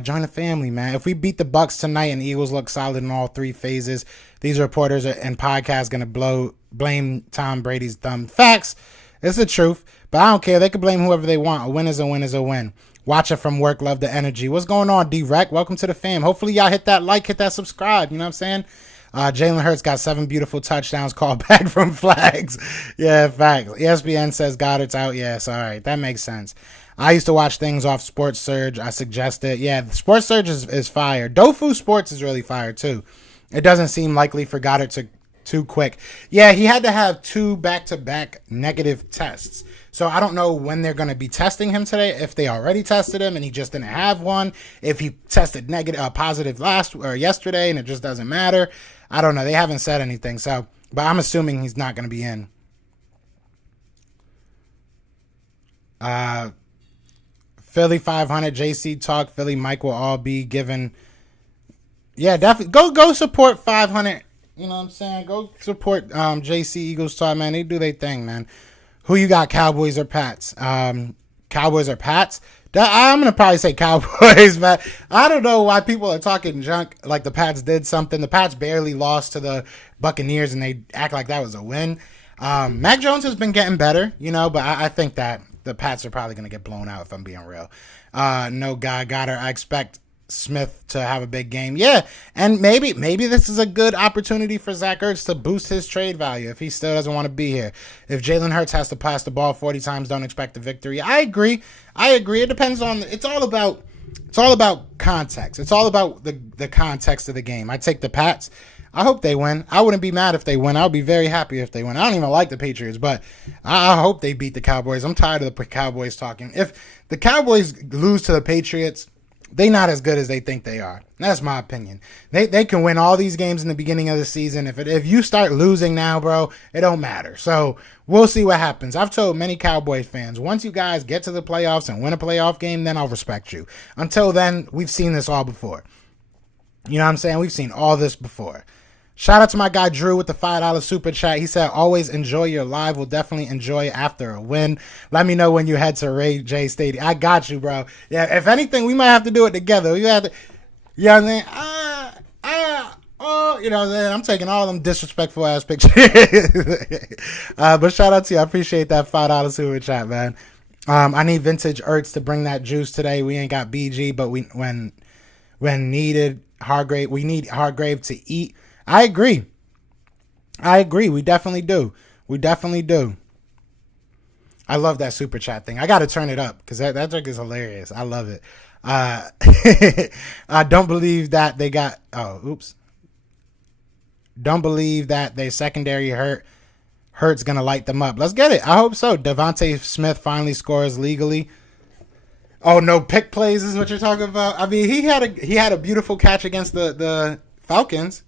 Join the family, man. If we beat the Bucks tonight and Eagles look solid in all three phases, these reporters and podcasts going to blame Tom Brady's thumb. Facts. It's the truth. But I don't care. They can blame whoever they want. A win is a win is a win. Watch it from work. Love the energy. What's going on, D-Rec? Welcome to the fam. Hopefully y'all hit that like, hit that subscribe. You know what I'm saying? Jalen Hurts got 7 beautiful touchdowns called back from flags. Yeah, facts. ESPN says Goddard's out. Yes, all right. That makes sense. I used to watch things off Sports Surge. I suggest it. Yeah, Sports Surge is fire. Dofu Sports is really fire, too. It doesn't seem likely for Goddard to too quick. Yeah, he had to have 2 back-to-back negative tests. So I don't know when they're going to be testing him today. If they already tested him and he just didn't have one. If he tested positive yesterday and it just doesn't matter. I don't know. They haven't said anything. So, but I'm assuming he's not going to be in. Philly 500, JC Talk, Philly Mike will all be given. Yeah, definitely. Go support 500. You know what I'm saying? Go support JC Eagles Talk, man. They do their thing, man. Who you got, Cowboys or Pats? Cowboys or Pats? I'm going to probably say Cowboys, man. I don't know why people are talking junk like the Pats did something. The Pats barely lost to the Buccaneers, and they act like that was a win. Mac Jones has been getting better, you know, but I think that the Pats are probably going to get blown out if I'm being real. No guy got her. I expect Smith to have a big game. Yeah, and maybe this is a good opportunity for Zach Ertz to boost his trade value if he still doesn't want to be here. If Jalen Hurts has to pass the ball 40 times, don't expect a victory. I agree. It depends on. It's all about context. It's all about the context of the game. I take the Pats. I hope they win. I wouldn't be mad if they win. I would be very happy if they win. I don't even like the Patriots, but I hope they beat the Cowboys. I'm tired of the Cowboys talking. If the Cowboys lose to the Patriots, they're not as good as they think they are. That's my opinion. They can win all these games in the beginning of the season. If you start losing now, bro, it don't matter. So we'll see what happens. I've told many Cowboys fans, once you guys get to the playoffs and win a playoff game, then I'll respect you. Until then, we've seen this all before. You know what I'm saying? We've seen all this before. Shout out to my guy Drew with the $5 super chat. He said, always enjoy your live. We'll definitely enjoy it after a win. Let me know when you head to Ray J Stadium. I got you, bro. Yeah, if anything, we might have to do it together. You have to, you know what I'm saying? You know what I'm saying? I'm taking all them disrespectful ass pictures. But shout out to you. I appreciate that $5 super chat, man. I need vintage Ertz to bring that juice today. We ain't got BG, but when needed, Hargrave, we need Hargrave to eat. I agree. We definitely do. I love that super chat thing. I got to turn it up because that trick is hilarious. I love it. I don't believe that they got. Don't believe that their secondary Hurt's gonna light them up. Let's get it. I hope so. Devontae Smith finally scores legally. Oh, no pick plays is what you're talking about. I mean, he had a beautiful catch against the Falcons.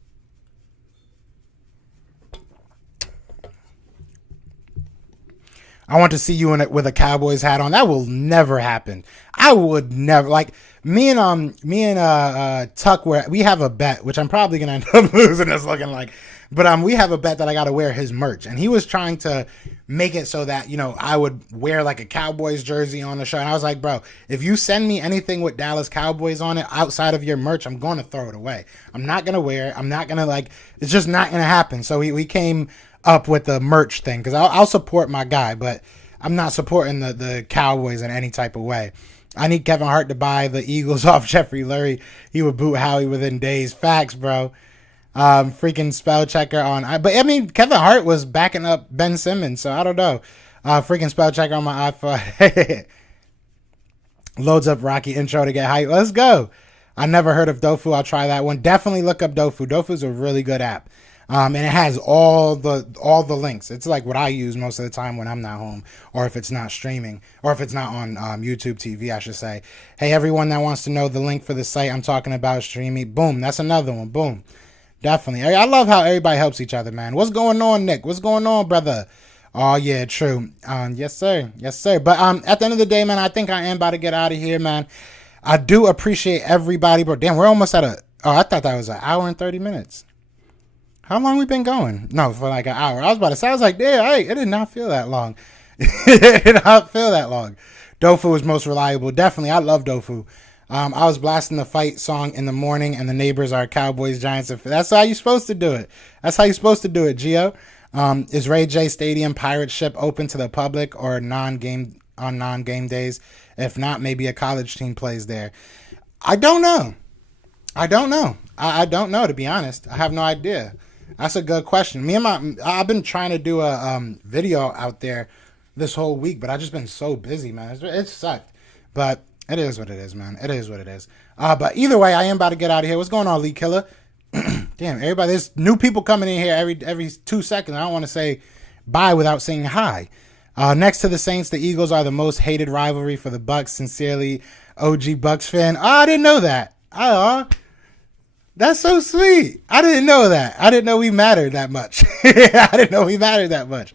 I want to see you in it with a Cowboys hat on. That will never happen. I would never, like, me and Tuck, where we have a bet, which I'm probably gonna end up losing. It's looking like, but we have a bet that I got to wear his merch, and he was trying to make it so that, you know, I would wear like a Cowboys jersey on the show. And I was like, bro, if you send me anything with Dallas Cowboys on it outside of your merch, I'm going to throw it away. I'm not gonna wear it. I'm not gonna, like, it's just not gonna happen. So we came up with the merch thing because I'll support my guy, but I'm not supporting the Cowboys in any type of way. I need Kevin Hart to buy the Eagles off Jeffrey Lurie. He would boot Howie within days. Facts, bro. Freaking spell checker on. But I mean, Kevin Hart was backing up Ben Simmons, so I don't know. Freaking spell checker on my iPhone. Loads up Rocky intro to get hype. Let's go. I never heard of Dofu. I'll try that one. Definitely look up Dofu. Dofu's a really good app. And it has all the links. It's like what I use most of the time when I'm not home, or if it's not streaming, or if it's not on YouTube TV, I should say. Hey, everyone that wants to know the link for the site I'm talking about streaming, boom, that's another one. Boom. Definitely. I love how everybody helps each other, man. What's going on, Nick? What's going on, brother? Oh, yeah, true. Yes, sir. But at the end of the day, man, I think I am about to get out of here, man. I do appreciate everybody, bro. Damn, we're almost at I thought that was an hour and 30 minutes. How long we been going? No, for like an hour. I was about to say, I was like, yeah, it did not feel that long. It did not feel that long. Dofu was most reliable. Definitely, I love Dofu. I was blasting the fight song in the morning, and the neighbors are Cowboys, Giants. That's how you're supposed to do it. Gio. Is Ray J Stadium pirate ship open to the public or non-game days? If not, maybe a college team plays there. I don't know. I don't know, to be honest. I have no idea. That's a good question. I've been trying to do a video out there this whole week, but I've just been so busy, man. It sucked. But it is what it is, man. It is what it is. But either way, I am about to get out of here. What's going on, Lee Killer? Damn, everybody, there's new people coming in here every 2 seconds. I don't want to say bye without saying hi. Next to the Saints, the Eagles are the most hated rivalry for the Bucs. Sincerely, OG Bucs fan. Oh, I didn't know that. Oh, that's so sweet. I didn't know that. I didn't know we mattered that much. I didn't know we mattered that much.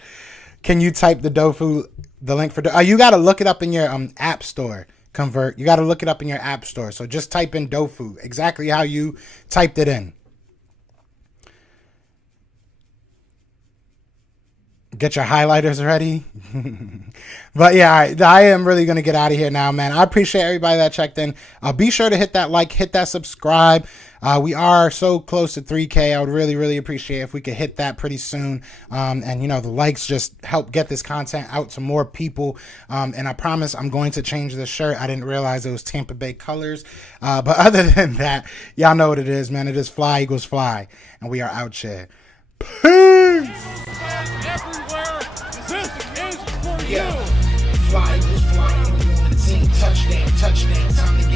Can you type the link for you got to look it up in your app store. Convert. You got to look it up in your app store. So just type in Dofu, exactly how you typed it in. Get your highlighters ready. But yeah, all right, I am really going to get out of here now, man. I appreciate everybody that checked in. Be sure to hit that like, hit that subscribe. We are so close to 3K. I would really, really appreciate if we could hit that pretty soon. And, you know, the likes just help get this content out to more people. And I promise I'm going to change this shirt. I didn't realize it was Tampa Bay colors. But other than that, y'all know what it is, man. It is Fly Eagles Fly. And we are out here. Peace! Everywhere, this is for you. Yeah. Fly Eagles flying on the team. Touchdown, touchdown. Time to